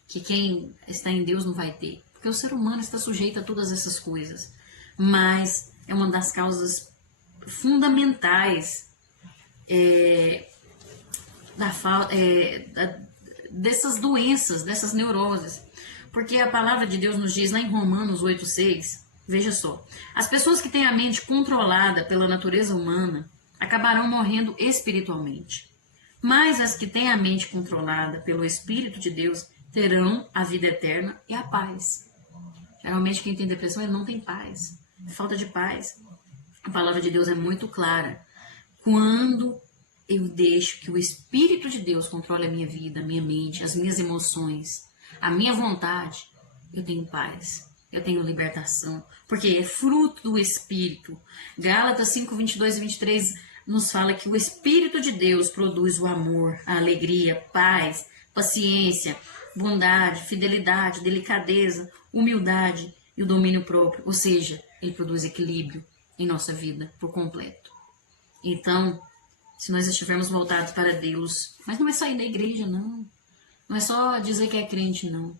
que quem está em Deus não vai ter, porque o ser humano está sujeito a todas essas coisas, mas é uma das causas fundamentais dessas doenças, dessas neuroses. Porque a palavra de Deus nos diz lá em Romanos 8,6, veja só, as pessoas que têm a mente controlada pela natureza humana acabarão morrendo espiritualmente, mas as que têm a mente controlada pelo Espírito de Deus terão a vida eterna e a paz. Geralmente quem tem depressão ele não tem paz, falta de paz. A palavra de Deus é muito clara. Quando eu deixo que o Espírito de Deus controle a minha vida, a minha mente, as minhas emoções, a minha vontade, eu tenho paz, eu tenho libertação, porque é fruto do Espírito. Gálatas 5, 22 e 23 nos fala que o Espírito de Deus produz o amor, a alegria, paz, paciência, bondade, fidelidade, delicadeza, humildade e o domínio próprio. Ou seja, ele produz equilíbrio em nossa vida por completo. Então, se nós estivermos voltados para Deus, mas não é só ir da igreja, não. Não é só dizer que é crente, não.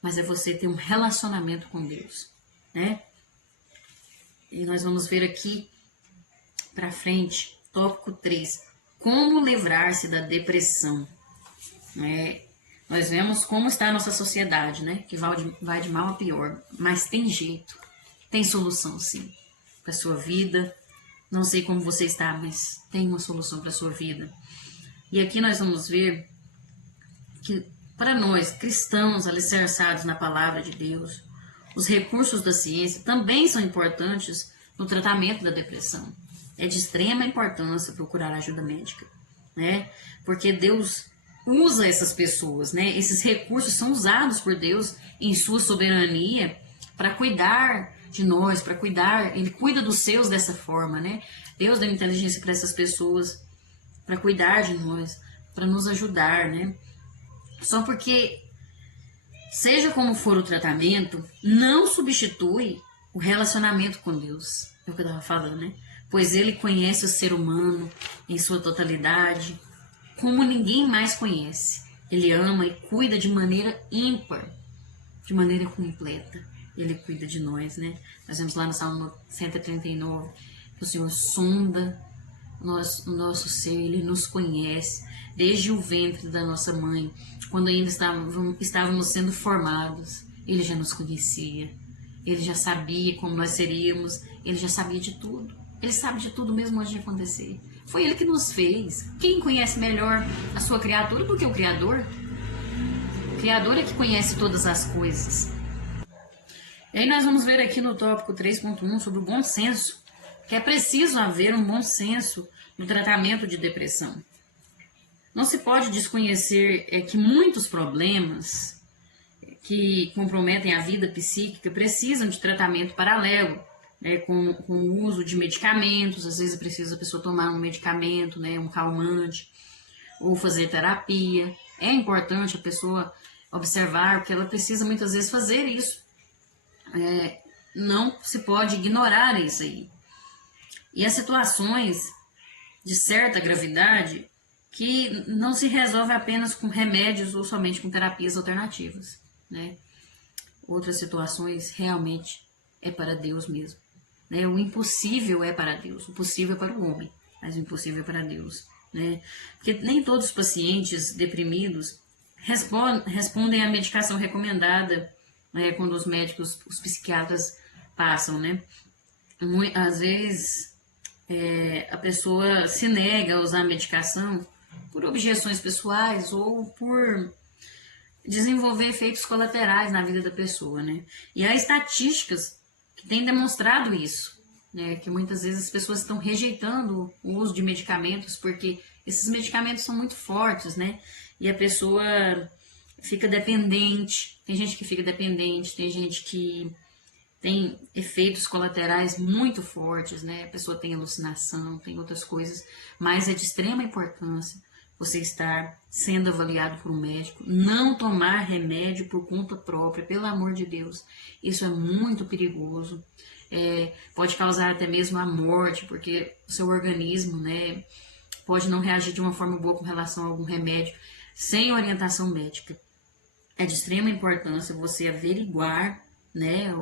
Mas é você ter um relacionamento com Deus, né? E nós vamos ver aqui para frente, tópico 3, como livrar-se da depressão. Nós vemos como está a nossa sociedade, né? Que vai de mal a pior, mas tem jeito, tem solução sim, para a sua vida. Não sei como você está, mas tem uma solução para a sua vida. E aqui nós vamos ver que para nós, cristãos alicerçados na palavra de Deus, os recursos da ciência também são importantes no tratamento da depressão. É de extrema importância procurar ajuda médica, né? Porque Deus usa essas pessoas, né? Esses recursos são usados por Deus em sua soberania para cuidar de nós, para cuidar, ele cuida dos seus dessa forma, né? Deus dá inteligência para essas pessoas, para cuidar de nós, para nos ajudar, né? Só porque, seja como for o tratamento, não substitui o relacionamento com Deus. É o que eu estava falando, né? Pois ele conhece o ser humano em sua totalidade, como ninguém mais conhece. Ele ama e cuida de maneira ímpar, de maneira completa. Ele cuida de nós, né? Nós vemos lá no Salmo 139, que o Senhor sonda o nosso ser, Ele nos conhece desde o ventre da nossa mãe, quando ainda estávamos sendo formados. Ele já nos conhecia, Ele já sabia como nós seríamos, Ele já sabia de tudo. Ele sabe de tudo mesmo antes de acontecer. Foi Ele que nos fez. Quem conhece melhor a sua criatura do que o Criador? O Criador é que conhece todas as coisas. E aí nós vamos ver aqui no tópico 3.1 sobre o bom senso, que é preciso haver um bom senso no tratamento de depressão. Não se pode desconhecer que muitos problemas que comprometem a vida psíquica precisam de tratamento paralelo né, com o uso de medicamentos. Às vezes precisa a pessoa tomar um medicamento, né, um calmante, ou fazer terapia. É importante a pessoa observar, porque ela precisa muitas vezes fazer isso. Não se pode ignorar isso aí. E as situações de certa gravidade que não se resolve apenas com remédios ou somente com terapias alternativas, né? Outras situações realmente é para Deus mesmo, né? O impossível é para Deus, o possível é para o homem, mas o impossível é para Deus, né? Porque nem todos os pacientes deprimidos respondem à medicação recomendada, né, quando os médicos, os psiquiatras passam, né? Às vezes a pessoa se nega a usar a medicação por objeções pessoais ou por desenvolver efeitos colaterais na vida da pessoa, né? E há estatísticas que têm demonstrado isso, né? Que muitas vezes as pessoas estão rejeitando o uso de medicamentos porque esses medicamentos são muito fortes, né? E a pessoa fica dependente. Tem gente que fica dependente, tem gente que tem efeitos colaterais muito fortes, né? A pessoa tem alucinação, tem outras coisas, mas é de extrema importância você estar sendo avaliado por um médico, não tomar remédio por conta própria, pelo amor de Deus. Isso é muito perigoso. Pode causar até mesmo a morte, porque o seu organismo, né, pode não reagir de uma forma boa com relação a algum remédio sem orientação médica. É de extrema importância você averiguar, né,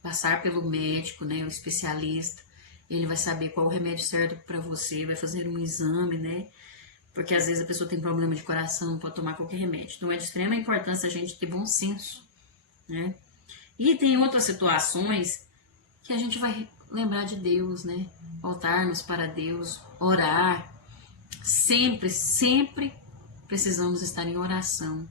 passar pelo médico, né, o especialista. Ele vai saber qual o remédio certo para você, vai fazer um exame, né? Porque às vezes a pessoa tem problema de coração, não pode tomar qualquer remédio. Então é de extrema importância a gente ter bom senso, né? E tem outras situações que a gente vai lembrar de Deus, né? Voltarmos para Deus, orar. Sempre, sempre precisamos estar em oração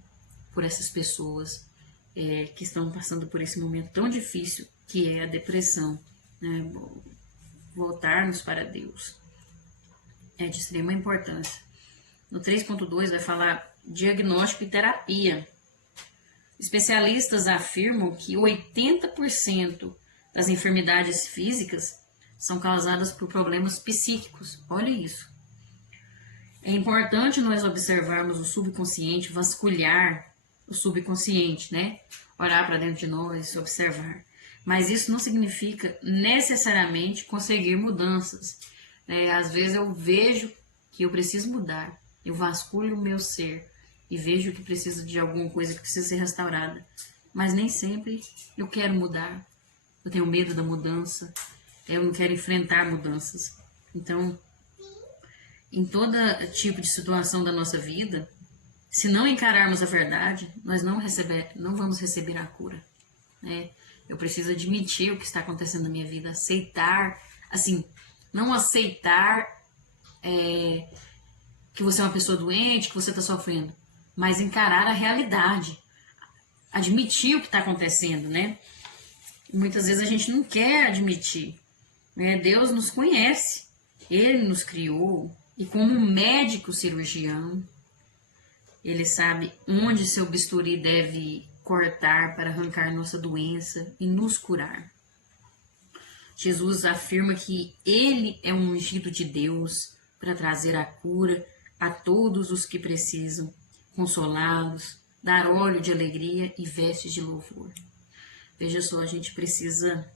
por essas pessoas que estão passando por esse momento tão difícil que é a depressão, né? Voltarmos para Deus é de extrema importância. No 3.2 vai falar diagnóstico e terapia. Especialistas afirmam que 80% das enfermidades físicas são causadas por problemas psíquicos. Olha isso. É importante nós observarmos o subconsciente, vasculhar o subconsciente, né? Olhar para dentro de nós, observar. Mas isso não significa necessariamente conseguir mudanças. Às vezes eu vejo que eu preciso mudar. Eu vasculho o meu ser e vejo que precisa de alguma coisa que precisa ser restaurada. Mas nem sempre eu quero mudar. Eu tenho medo da mudança. Eu não quero enfrentar mudanças. Então, em todo tipo de situação da nossa vida, se não encararmos a verdade, nós não vamos receber a cura, né? Eu preciso admitir o que está acontecendo na minha vida, aceitar, assim, não aceitar que você é uma pessoa doente, que você está sofrendo, mas encarar a realidade, admitir o que está acontecendo, né? Muitas vezes a gente não quer admitir, né? Deus nos conhece, Ele nos criou, e como médico cirurgião, Ele sabe onde seu bisturi deve cortar para arrancar nossa doença e nos curar. Jesus afirma que Ele é um ungido de Deus para trazer a cura a todos os que precisam, consolá-los, dar óleo de alegria e vestes de louvor. Veja só, a gente precisa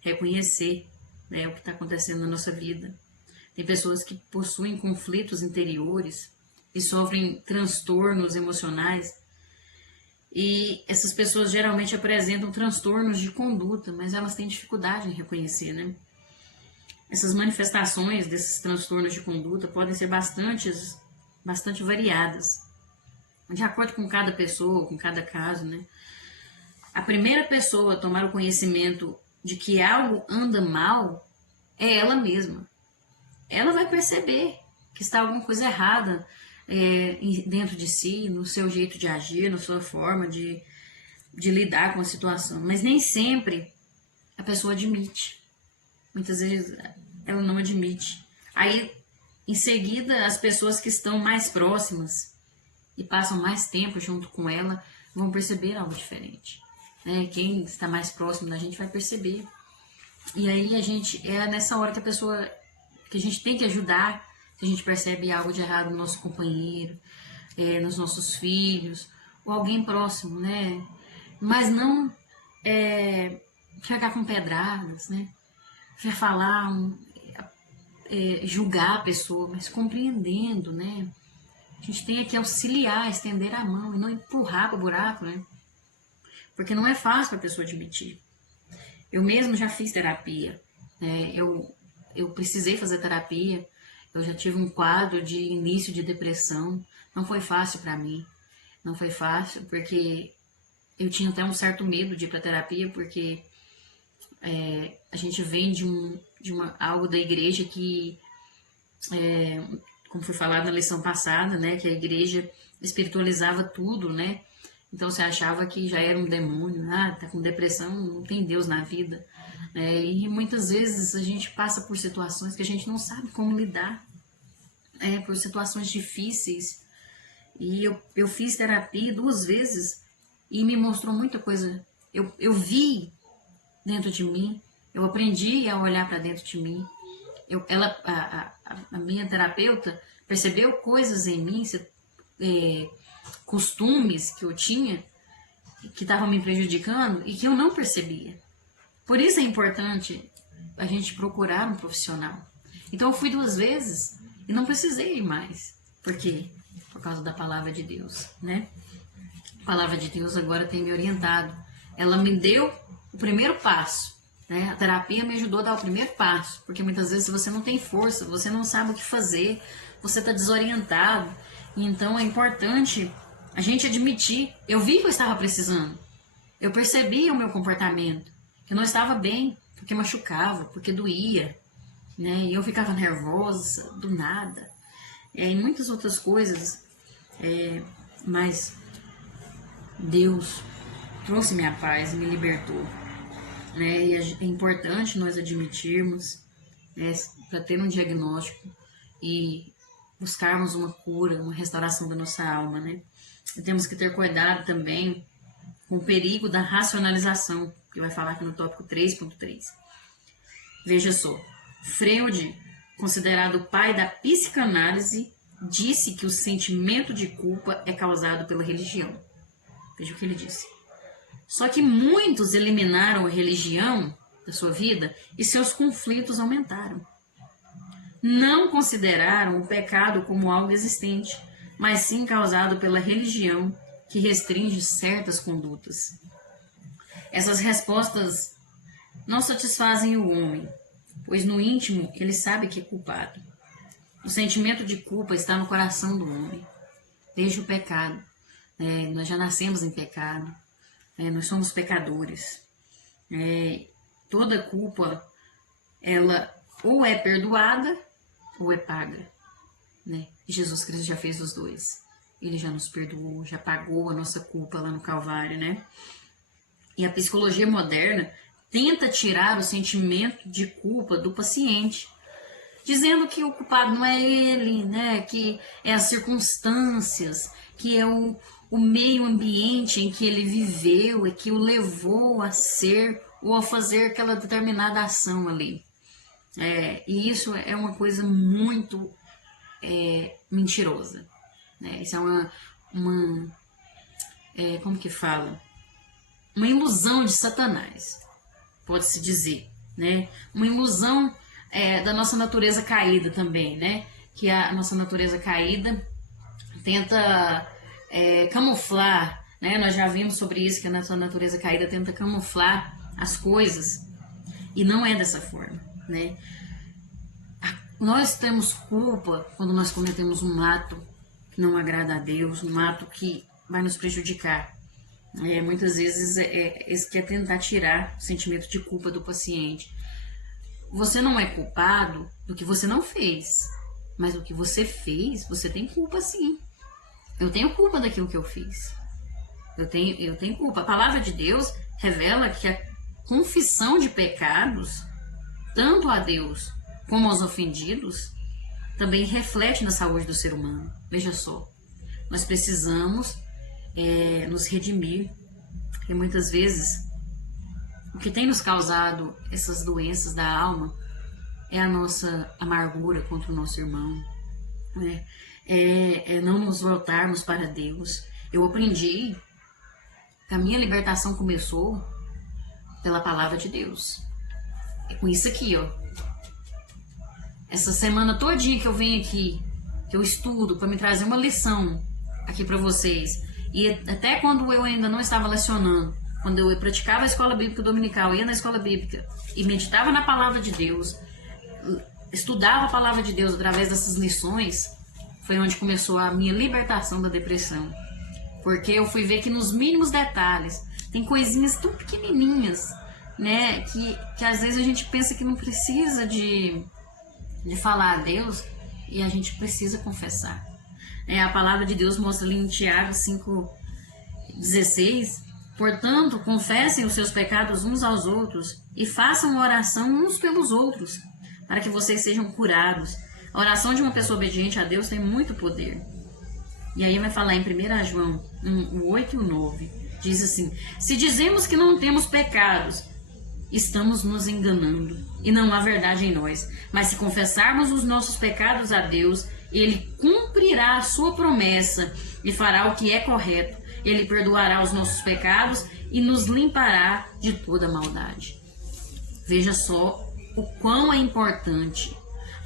reconhecer, né, o que está acontecendo na nossa vida. Tem pessoas que possuem conflitos interiores e sofrem transtornos emocionais. E essas pessoas geralmente apresentam transtornos de conduta, mas elas têm dificuldade em reconhecer, né? Essas manifestações desses transtornos de conduta podem ser bastante variadas, de acordo com cada pessoa, com cada caso, né? A primeira pessoa a tomar o conhecimento de que algo anda mal é ela mesma. Ela vai perceber que está alguma coisa errada dentro de si, no seu jeito de agir, na sua forma de lidar com a situação. Mas nem sempre a pessoa admite. Muitas vezes ela não admite. Aí, em seguida, as pessoas que estão mais próximas e passam mais tempo junto com ela vão perceber algo diferente, né? Quem está mais próximo da gente vai perceber. E aí é nessa hora que que a gente tem que ajudar, se a gente percebe algo de errado no nosso companheiro, nos nossos filhos, ou alguém próximo, né? Mas não chegar com pedradas, né? Falar, julgar a pessoa, mas compreendendo, né? A gente tem que auxiliar, estender a mão e não empurrar para o buraco, né? Porque não é fácil para a pessoa admitir. Eu mesmo já fiz terapia, né? Eu precisei fazer terapia, eu já tive um quadro de início de depressão, não foi fácil para mim, não foi fácil porque eu tinha até um certo medo de ir para terapia, porque a gente vem algo da igreja que, como foi falado na lição passada, né, que a igreja espiritualizava tudo, né? Então você achava que já era um demônio, tá com depressão, não tem Deus na vida. E muitas vezes a gente passa por situações que a gente não sabe como lidar, por situações difíceis. E eu fiz terapia 2 vezes e me mostrou muita coisa. Eu vi dentro de mim, eu aprendi a olhar para dentro de mim. A minha terapeuta percebeu coisas em mim, costumes que eu tinha, que estavam me prejudicando e que eu não percebia. Por isso é importante a gente procurar um profissional. Então eu fui 2 vezes e não precisei ir mais. Por quê? Por causa da palavra de Deus, né? A palavra de Deus agora tem me orientado. Ela me deu o primeiro passo, né? A terapia me ajudou a dar o primeiro passo, porque muitas vezes você não tem força, você não sabe o que fazer, você está desorientado. Então é importante a gente admitir. Eu vi que eu estava precisando, eu percebi o meu comportamento, que eu não estava bem, porque machucava, porque doía, né? E eu ficava nervosa do nada, e muitas outras coisas, mas Deus trouxe-me a paz, me libertou, né? E é importante nós admitirmos, para ter um diagnóstico e buscarmos uma cura, uma restauração da nossa alma, né? E temos que ter cuidado também com o perigo da racionalização, que vai falar aqui no tópico 3.3. Veja só, Freud, considerado o pai da psicanálise, disse que o sentimento de culpa é causado pela religião. Veja o que ele disse. Só que muitos eliminaram a religião da sua vida e seus conflitos aumentaram. Não consideraram o pecado como algo existente, mas sim causado pela religião que restringe certas condutas. Essas respostas não satisfazem o homem, pois no íntimo ele sabe que é culpado. O sentimento de culpa está no coração do homem, desde o pecado. Nós já nascemos em pecado, nós somos pecadores. Toda culpa, ela ou é perdoada ou é paga, né? Jesus Cristo já fez os dois. Ele já nos perdoou, já pagou a nossa culpa lá no Calvário, né? E a psicologia moderna tenta tirar o sentimento de culpa do paciente, dizendo que o culpado não é ele, né? Que é as circunstâncias, que é o meio ambiente em que ele viveu e que o levou a ser ou a fazer aquela determinada ação ali. E isso é uma coisa muito mentirosa, né? Isso é como que fala? Uma ilusão de Satanás, pode-se dizer, né? Uma ilusão da nossa natureza caída também, né? Que a nossa natureza caída tenta camuflar, né? Nós já vimos sobre isso, que a nossa natureza caída tenta camuflar as coisas, e não é dessa forma, né? Nós temos culpa quando nós cometemos um ato que não agrada a Deus, um ato que vai nos prejudicar. Muitas vezes esse quer tentar tirar o sentimento de culpa do paciente. Você não é culpado do que você não fez, mas o que você fez, você tem culpa sim. Eu tenho culpa daquilo que eu fiz. Eu tenho culpa. A palavra de Deus revela que a confissão de pecados, tanto a Deus como aos ofendidos, também reflete na saúde do ser humano. Veja só, nós precisamos nos redimir, porque muitas vezes O que tem nos causado essas doenças da alma é a nossa amargura contra o nosso irmão, né? É não nos voltarmos para Deus. Eu aprendi que a minha libertação começou pela palavra de Deus. É com isso aqui, ó. Essa semana todinha que eu venho aqui, que eu estudo para me trazer uma lição aqui para vocês, e até quando eu ainda não estava lecionando, quando eu praticava a escola bíblica dominical, ia na escola bíblica e meditava na palavra de Deus, estudava a palavra de Deus através dessas lições, foi onde começou a minha libertação da depressão. Porque eu fui ver que nos mínimos detalhes tem coisinhas tão pequenininhas, né, que às vezes a gente pensa que não precisa de falar a Deus, e a gente precisa confessar. A palavra de Deus mostra ali em Tiago 5,16: portanto, confessem os seus pecados uns aos outros e façam uma oração uns pelos outros, para que vocês sejam curados. A oração de uma pessoa obediente a Deus tem muito poder. E aí vai falar em 1 João 8 e 9, diz assim: se dizemos que não temos pecados, estamos nos enganando e não há verdade em nós. Mas se confessarmos os nossos pecados a Deus, Ele cumprirá a sua promessa e fará o que é correto. Ele perdoará os nossos pecados e nos limpará de toda maldade. Veja só o quão é importante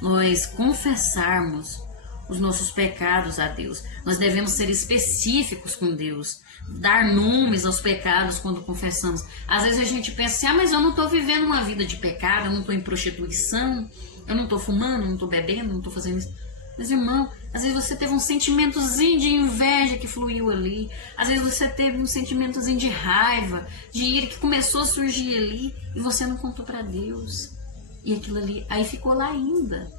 nós confessarmos os nossos pecados a Deus. Nós devemos ser específicos com Deus, dar nomes aos pecados quando confessamos. Às vezes a gente pensa assim: mas eu não estou vivendo uma vida de pecado, eu não estou em prostituição, eu não estou fumando, não estou bebendo, não estou fazendo isso. Mas, irmão, às vezes você teve um sentimentozinho de inveja que fluiu ali, às vezes você teve um sentimentozinho de raiva, de ira que começou a surgir ali e você não contou para Deus. E aquilo ali, aí ficou lá ainda.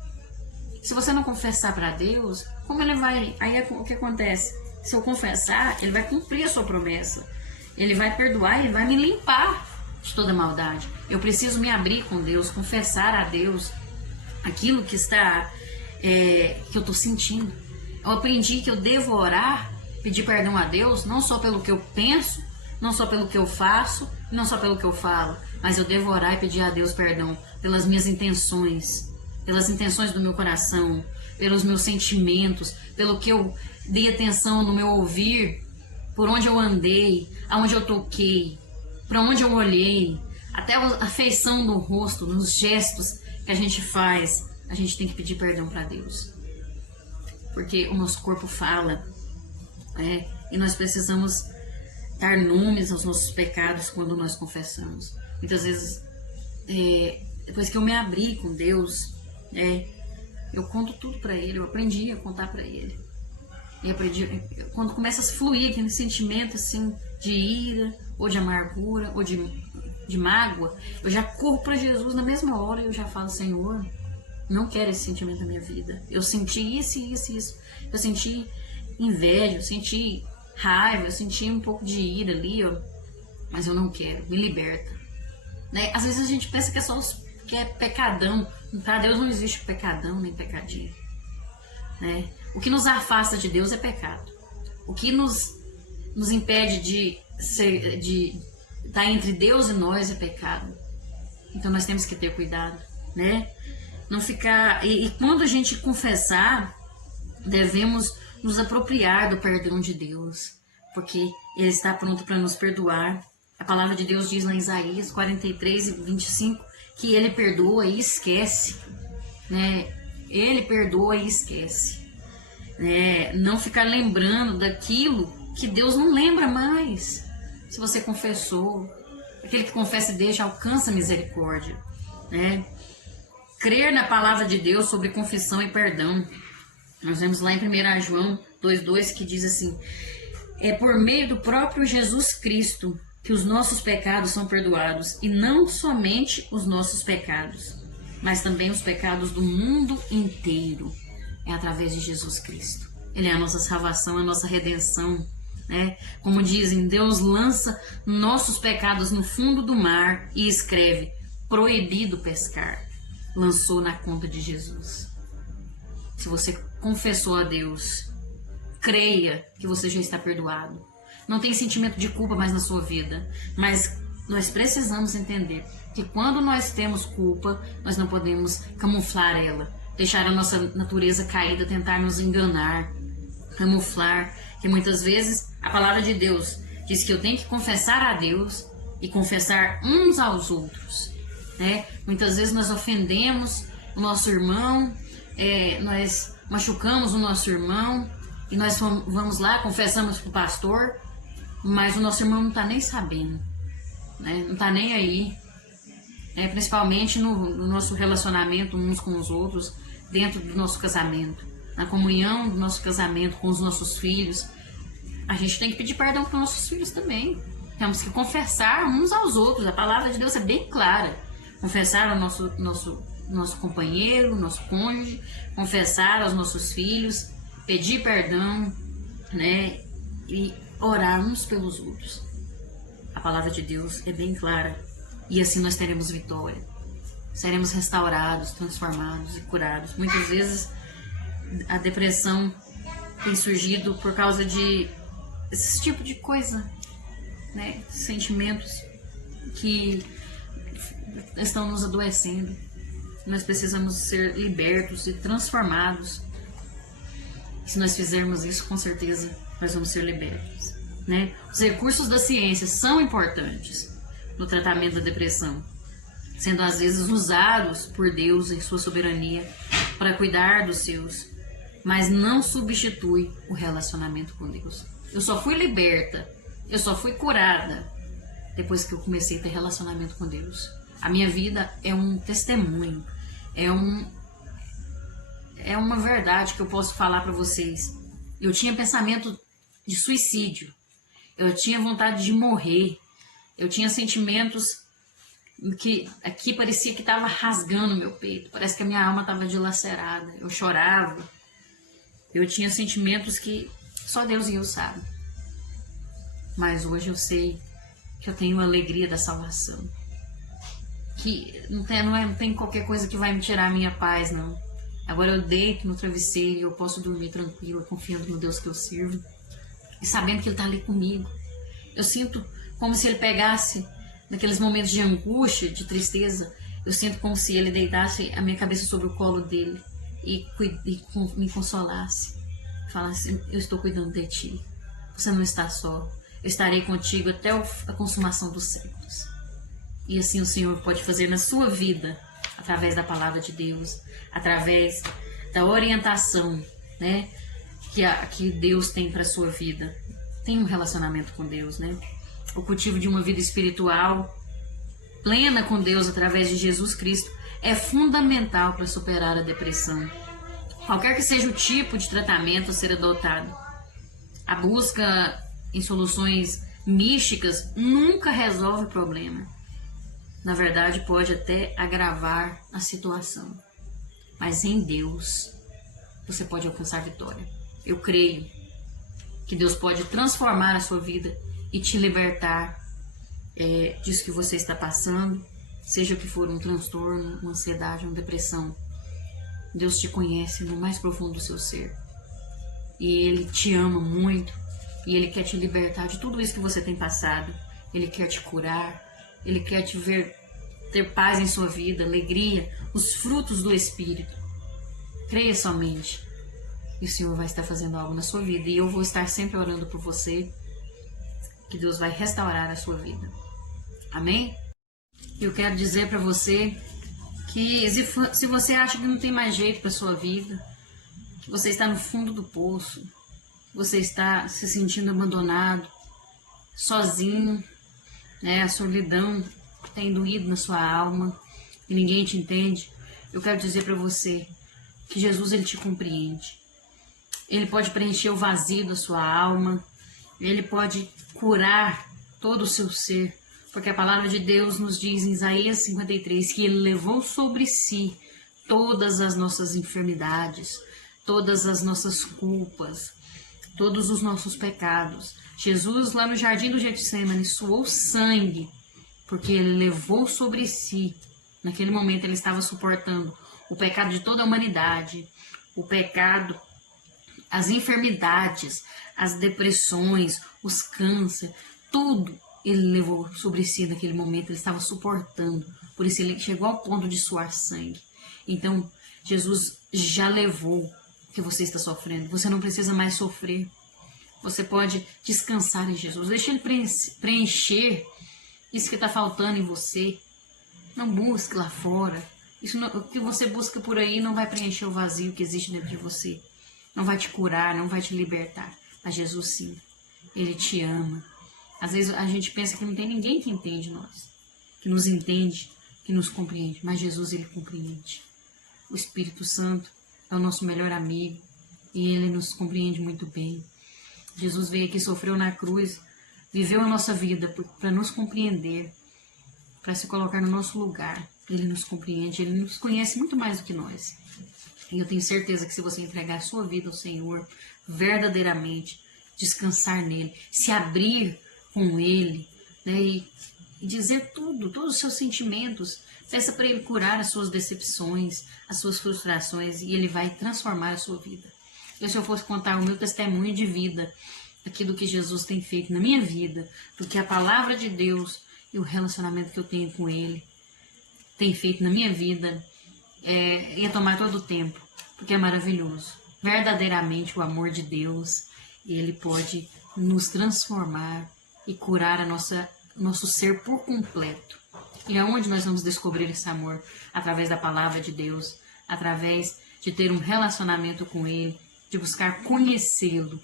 Se você não confessar para Deus, como ele vai... Aí o que acontece? Se eu confessar, ele vai cumprir a sua promessa. Ele vai perdoar, ele vai me limpar de toda maldade. Eu preciso me abrir com Deus, confessar a Deus aquilo que está... que eu estou sentindo. Eu aprendi que eu devo orar, pedir perdão a Deus, não só pelo que eu penso, não só pelo que eu faço, não só pelo que eu falo, mas eu devo orar e pedir a Deus perdão pelas minhas intenções, pelas intenções do meu coração, pelos meus sentimentos, pelo que eu dei atenção no meu ouvir, por onde eu andei, aonde eu toquei, para onde eu olhei, até a feição do rosto, nos gestos que a gente faz. A gente tem que pedir perdão para Deus, porque o nosso corpo fala, e nós precisamos dar nomes aos nossos pecados quando nós confessamos. Muitas vezes, depois que eu me abri com Deus, eu conto tudo para Ele. Eu aprendi a contar para Ele, e aprendi, quando começa a fluir aquele sentimento assim de ira, ou de amargura, ou de mágoa, eu já corro para Jesus na mesma hora e eu já falo: Senhor, não quero esse sentimento na minha vida. Eu senti isso, isso, isso. Eu senti inveja, eu senti raiva, eu senti um pouco de ira ali, ó. Mas eu não quero. Me liberta. Né? Às vezes a gente pensa que é só que é pecadão. Para Deus não existe pecadão nem pecadinho. Né? O que nos afasta de Deus é pecado. O que nos impede de estar entre Deus e nós é pecado. Então nós temos que ter cuidado, né? Não ficar... E quando a gente confessar, devemos nos apropriar do perdão de Deus, porque Ele está pronto para nos perdoar. A palavra de Deus diz lá em Isaías 43:25 que Ele perdoa e esquece, né? Ele perdoa e esquece, né? Não ficar lembrando daquilo que Deus não lembra mais. Se você confessou, aquele que confessa e deixa alcança misericórdia, né? Crer na palavra de Deus sobre confissão e perdão. Nós vemos lá em 1 João 2,2 que diz assim: é por meio do próprio Jesus Cristo que os nossos pecados são perdoados, e não somente os nossos pecados, mas também os pecados do mundo inteiro. É através de Jesus Cristo. Ele é a nossa salvação, a nossa redenção, né? Como dizem, Deus lança nossos pecados no fundo do mar e escreve: proibido pescar. Lançou na conta de Jesus. Se você confessou a Deus, creia que você já está perdoado. Não tem sentimento de culpa mais na sua vida, mas nós precisamos entender que quando nós temos culpa, nós não podemos camuflar ela, deixar a nossa natureza caída, tentar nos enganar, camuflar, que muitas vezes a palavra de Deus diz que eu tenho que confessar a Deus e confessar uns aos outros, né? Muitas vezes nós ofendemos o nosso irmão, nós machucamos o nosso irmão e nós vamos lá, confessamos para o pastor, mas o nosso irmão não está nem sabendo, né? Não está nem aí, né? Principalmente no nosso relacionamento uns com os outros, dentro do nosso casamento, na comunhão do nosso casamento com os nossos filhos. A gente tem que pedir perdão para os nossos filhos também. Temos que confessar uns aos outros. A palavra de Deus é bem clara. Confessar ao nosso companheiro, nosso cônjuge, confessar aos nossos filhos, pedir perdão, né? E orar uns pelos outros. A palavra de Deus é bem clara. E assim nós teremos vitória. Seremos restaurados, transformados e curados. Muitas vezes a depressão tem surgido por causa de esse tipo de coisa, né? Sentimentos que estão nos adoecendo. Nós precisamos ser libertos e transformados. Se nós fizermos isso, com certeza nós vamos ser libertos, né? Os recursos da ciência são importantes no tratamento da depressão, sendo às vezes usados por Deus em sua soberania para cuidar dos seus, mas não substitui o relacionamento com Deus. Eu só fui liberta, eu só fui curada depois que eu comecei a ter relacionamento com Deus. A minha vida é um testemunho, é uma verdade que eu posso falar para vocês. Eu tinha pensamento de suicídio, eu tinha vontade de morrer, eu tinha sentimentos que aqui parecia que estava rasgando meu peito, parece que a minha alma estava dilacerada, eu chorava, eu tinha sentimentos que só Deus e eu sabem. Mas hoje eu sei que eu tenho a alegria da salvação, que não tem qualquer coisa que vai me tirar a minha paz, não. Agora eu deito no travesseiro e eu posso dormir tranquila, confiando no Deus que eu sirvo e sabendo que Ele está ali comigo. Eu sinto como se Ele pegasse naqueles momentos de angústia, de tristeza, eu sinto como se Ele deitasse a minha cabeça sobre o colo dele e me consolasse. Falasse: eu estou cuidando de ti, você não está só, eu estarei contigo até a consumação dos séculos. E assim o Senhor pode fazer na sua vida, através da palavra de Deus, através da orientação, né, que Deus tem para a sua vida. Tem um relacionamento com Deus, né? O cultivo de uma vida espiritual plena com Deus através de Jesus Cristo é fundamental para superar a depressão. Qualquer que seja o tipo de tratamento a ser adotado, a busca em soluções místicas nunca resolve o problema. Na verdade, pode até agravar a situação. Mas em Deus, você pode alcançar vitória. Eu creio que Deus pode transformar a sua vida e te libertar disso que você está passando, seja que for um transtorno, uma ansiedade, uma depressão. Deus te conhece no mais profundo do seu ser. E Ele te ama muito. E Ele quer te libertar de tudo isso que você tem passado. Ele quer te curar. Ele quer te ver ter paz em sua vida, alegria, os frutos do Espírito. Creia somente. E o Senhor vai estar fazendo algo na sua vida. E eu vou estar sempre orando por você. Que Deus vai restaurar a sua vida. Amém? Eu quero dizer para você que se você acha que não tem mais jeito para sua vida, que você está no fundo do poço, você está se sentindo abandonado, sozinho, né? A solidão tem doído na sua alma e ninguém te entende. Eu quero dizer para você que Jesus, Ele te compreende. Ele pode preencher o vazio da sua alma. Ele pode curar todo o seu ser. Porque a palavra de Deus nos diz em Isaías 53 que Ele levou sobre si todas as nossas enfermidades, todas as nossas culpas, todos os nossos pecados. Jesus, lá no jardim do Getsêmani, suou sangue, porque Ele levou sobre si. Naquele momento Ele estava suportando o pecado de toda a humanidade, o pecado, as enfermidades, as depressões, os cânceres, tudo ele levou sobre si naquele momento, ele estava suportando, por isso ele chegou ao ponto de suar sangue. Então, Jesus já levou o que você está sofrendo, você não precisa mais sofrer, você pode descansar em Jesus, deixa ele preencher isso que está faltando em você, não busque lá fora, o que você busca por aí não vai preencher o vazio que existe dentro de você, não vai te curar, não vai te libertar, mas Jesus sim, ele te ama. Às vezes a gente pensa que não tem ninguém que entende nós, que nos entende, que nos compreende, mas Jesus, ele compreende. O Espírito Santo é o nosso melhor amigo e ele nos compreende muito bem. Jesus veio aqui, sofreu na cruz, viveu a nossa vida para nos compreender, para se colocar no nosso lugar. Ele nos compreende, ele nos conhece muito mais do que nós. E eu tenho certeza que se você entregar a sua vida ao Senhor, verdadeiramente, descansar nele, se abrir com ele, né, e dizer todos os seus sentimentos, peça para ele curar as suas decepções, as suas frustrações, e ele vai transformar a sua vida. Se eu fosse contar o meu testemunho de vida, aqui do que Jesus tem feito na minha vida, do que a palavra de Deus e o relacionamento que eu tenho com ele tem feito na minha vida, ia tomar todo o tempo, porque é maravilhoso. Verdadeiramente o amor de Deus, ele pode nos transformar e curar nosso ser por completo. E aonde nós vamos descobrir esse amor? Através da palavra de Deus, através de ter um relacionamento com ele, de buscar conhecê-lo.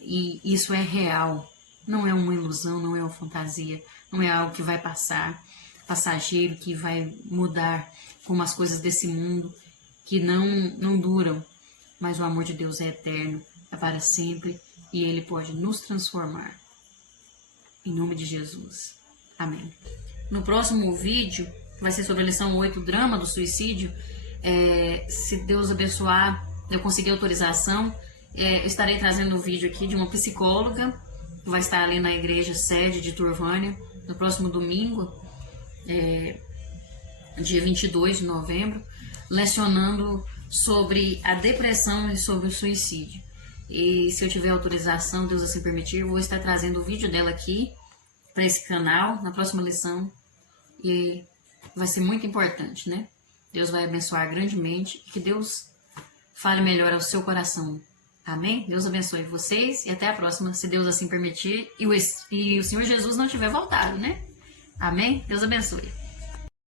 E isso é real, não é uma ilusão, não é uma fantasia, não é algo que vai passar, passageiro, que vai mudar como as coisas desse mundo, que não duram. Mas o amor de Deus é eterno, é para sempre, e ele pode nos transformar. Em nome de Jesus. Amém. No próximo vídeo, que vai ser sobre a lição 8, drama do suicídio, se Deus abençoar, eu conseguir autorização, eu estarei trazendo um vídeo aqui de uma psicóloga, que vai estar ali na igreja sede de Turvânia, no próximo domingo, dia 22 de novembro, lecionando sobre a depressão e sobre o suicídio. E se eu tiver autorização, Deus assim permitir, eu vou estar trazendo o vídeo dela aqui para esse canal na próxima lição, e vai ser muito importante, né? Deus vai abençoar grandemente e que Deus fale melhor ao seu coração. Amém? Deus abençoe vocês e até a próxima, se Deus assim permitir e o Senhor Jesus não tiver voltado, né? Amém? Deus abençoe.